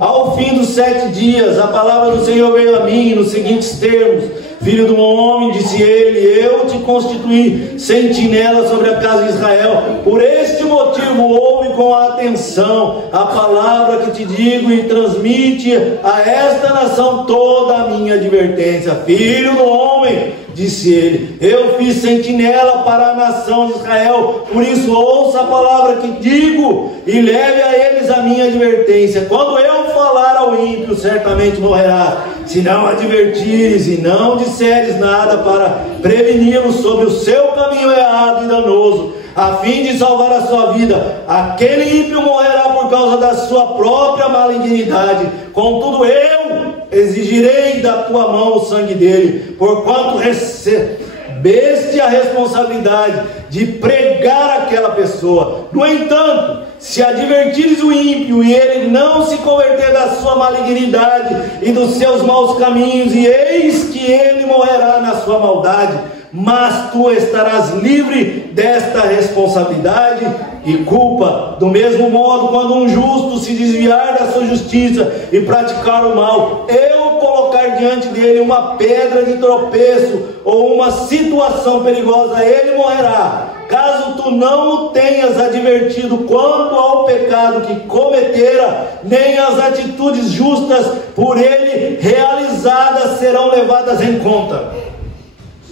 Ao fim dos 7 dias, a palavra do Senhor veio a mim nos seguintes termos: Filho do homem, disse ele, eu te constituí sentinela sobre a casa de Israel. Por este motivo, ouve com atenção a palavra que te digo e transmite a esta nação toda a minha advertência. Filho do homem, disse ele, eu fiz sentinela para a nação de Israel, por isso ouça a palavra que digo e leve a eles a minha advertência. Quando eu falar ao ímpio, certamente morrerá, se não advertires e não disseres nada para preveni-lo sobre o seu caminho errado e danoso, a fim de salvar a sua vida. Aquele ímpio morrerá por causa da sua própria malignidade. Contudo, eu exigirei da tua mão o sangue dele, porquanto recebeste a responsabilidade de pregar aquela pessoa. No entanto, se advertires o ímpio e ele não se converter da sua malignidade e dos seus maus caminhos, e eis que ele morrerá na sua maldade, mas tu estarás livre desta responsabilidade e culpa. Do mesmo modo, quando um justo se desviar da sua justiça e praticar o mal, eu colocar diante dele uma pedra de tropeço ou uma situação perigosa, ele morrerá. Caso tu não o tenhas advertido quanto ao pecado que cometera, nem as atitudes justas por ele realizadas serão levadas em conta.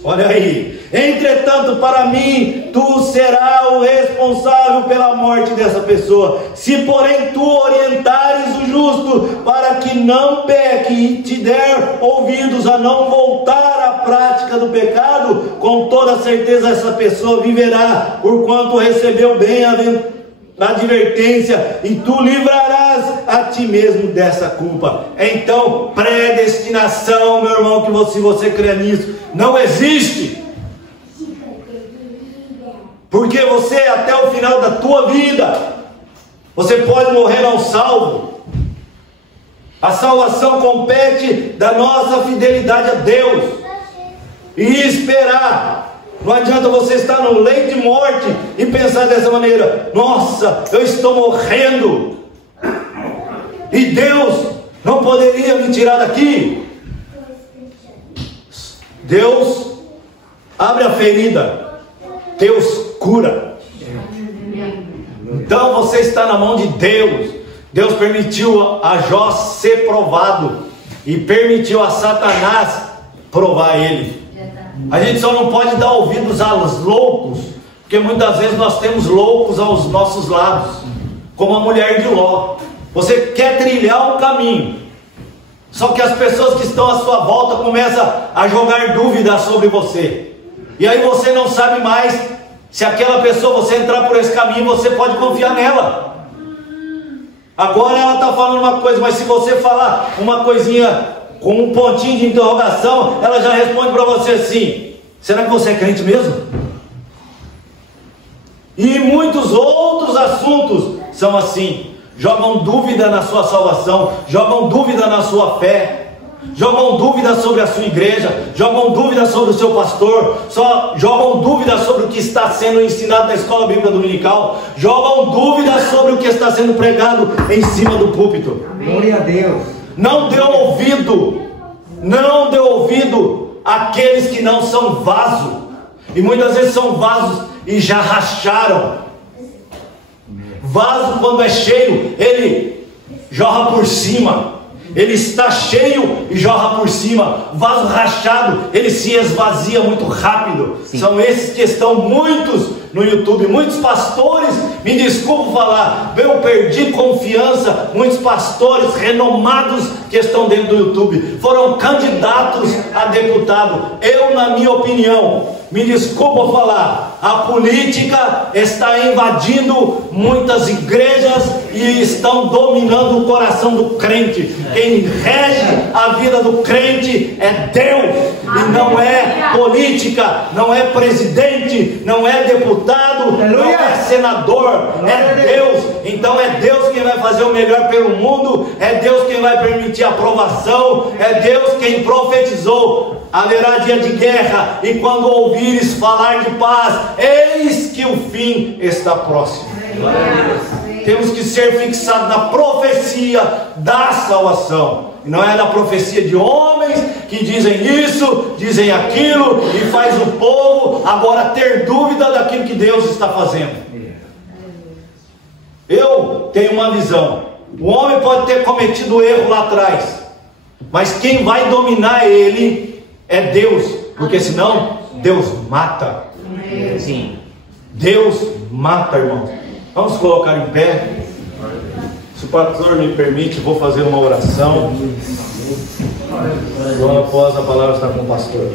Olha aí, entretanto, para mim, tu serás o responsável pela morte dessa pessoa. Se, porém, tu orientares o justo para que não peque e te der ouvidos a não voltar à prática do pecado, com toda certeza essa pessoa viverá, porquanto recebeu bem a advertência, e tu livrarás a ti mesmo dessa culpa. Então, predestinação, meu irmão, que você crê nisso, não existe. Porque você, até o final da tua vida, você pode morrer não salvo. A salvação compete da nossa fidelidade a Deus e esperar. Não adianta você estar no leito de morte e pensar dessa maneira: nossa, eu estou morrendo e Deus não poderia me tirar daqui. Deus abre a ferida, Deus cura. Então você está na mão de Deus. Deus permitiu a Jó ser provado e permitiu a Satanás provar ele. A gente só não pode dar ouvidos aos loucos, porque muitas vezes nós temos loucos aos nossos lados, como a mulher de Ló. Você quer trilhar um caminho, só que as pessoas que estão à sua volta começam a jogar dúvidas sobre você, e aí você não sabe mais se aquela pessoa, você entrar por esse caminho, você pode confiar nela. Agora ela está falando uma coisa, mas se você falar uma coisinha com um pontinho de interrogação, ela já responde para você assim: será que você é crente mesmo? E muitos outros assuntos são assim. Jogam dúvida na sua salvação, jogam dúvida na sua fé, jogam dúvida sobre a sua igreja, jogam dúvida sobre o seu pastor, jogam dúvida sobre o que está sendo ensinado na escola bíblica dominical, jogam dúvida sobre o que está sendo pregado em cima do púlpito. Glória a Deus. Não dê ouvido àqueles que não são vaso, e muitas vezes são vasos e já racharam. Vaso, quando é cheio, ele jorra por cima. Ele está cheio e jorra por cima. Vaso rachado, ele se esvazia muito rápido. Sim. São esses que estão muitos no YouTube. Muitos pastores, me desculpo falar, eu perdi confiança. Muitos pastores renomados que estão dentro do YouTube foram candidatos a deputado. Eu, na minha opinião, me desculpa falar, a política está invadindo muitas igrejas e estão dominando o coração do crente. Quem rege a vida do crente é Deus, e não é política, não é presidente, não é deputado, não é senador, é Deus. Então é Deus quem vai fazer o melhor pelo mundo, é Deus quem vai permitir a aprovação, é Deus quem profetizou: haverá dia de guerra, e quando ouvires falar de paz, eis que o fim está próximo. temos que ser fixados na profecia da salvação. E não é na profecia de homens que dizem isso, dizem aquilo, e faz o povo agora ter dúvida daquilo que Deus está fazendo. Eu tenho uma visão. O homem pode ter cometido erro lá atrás, mas quem vai dominar ele é Deus, porque senão Deus mata. Sim. Deus mata, irmãos. Vamos colocar em pé. Se o pastor me permite, vou fazer uma oração. Logo após a palavra está com o pastor.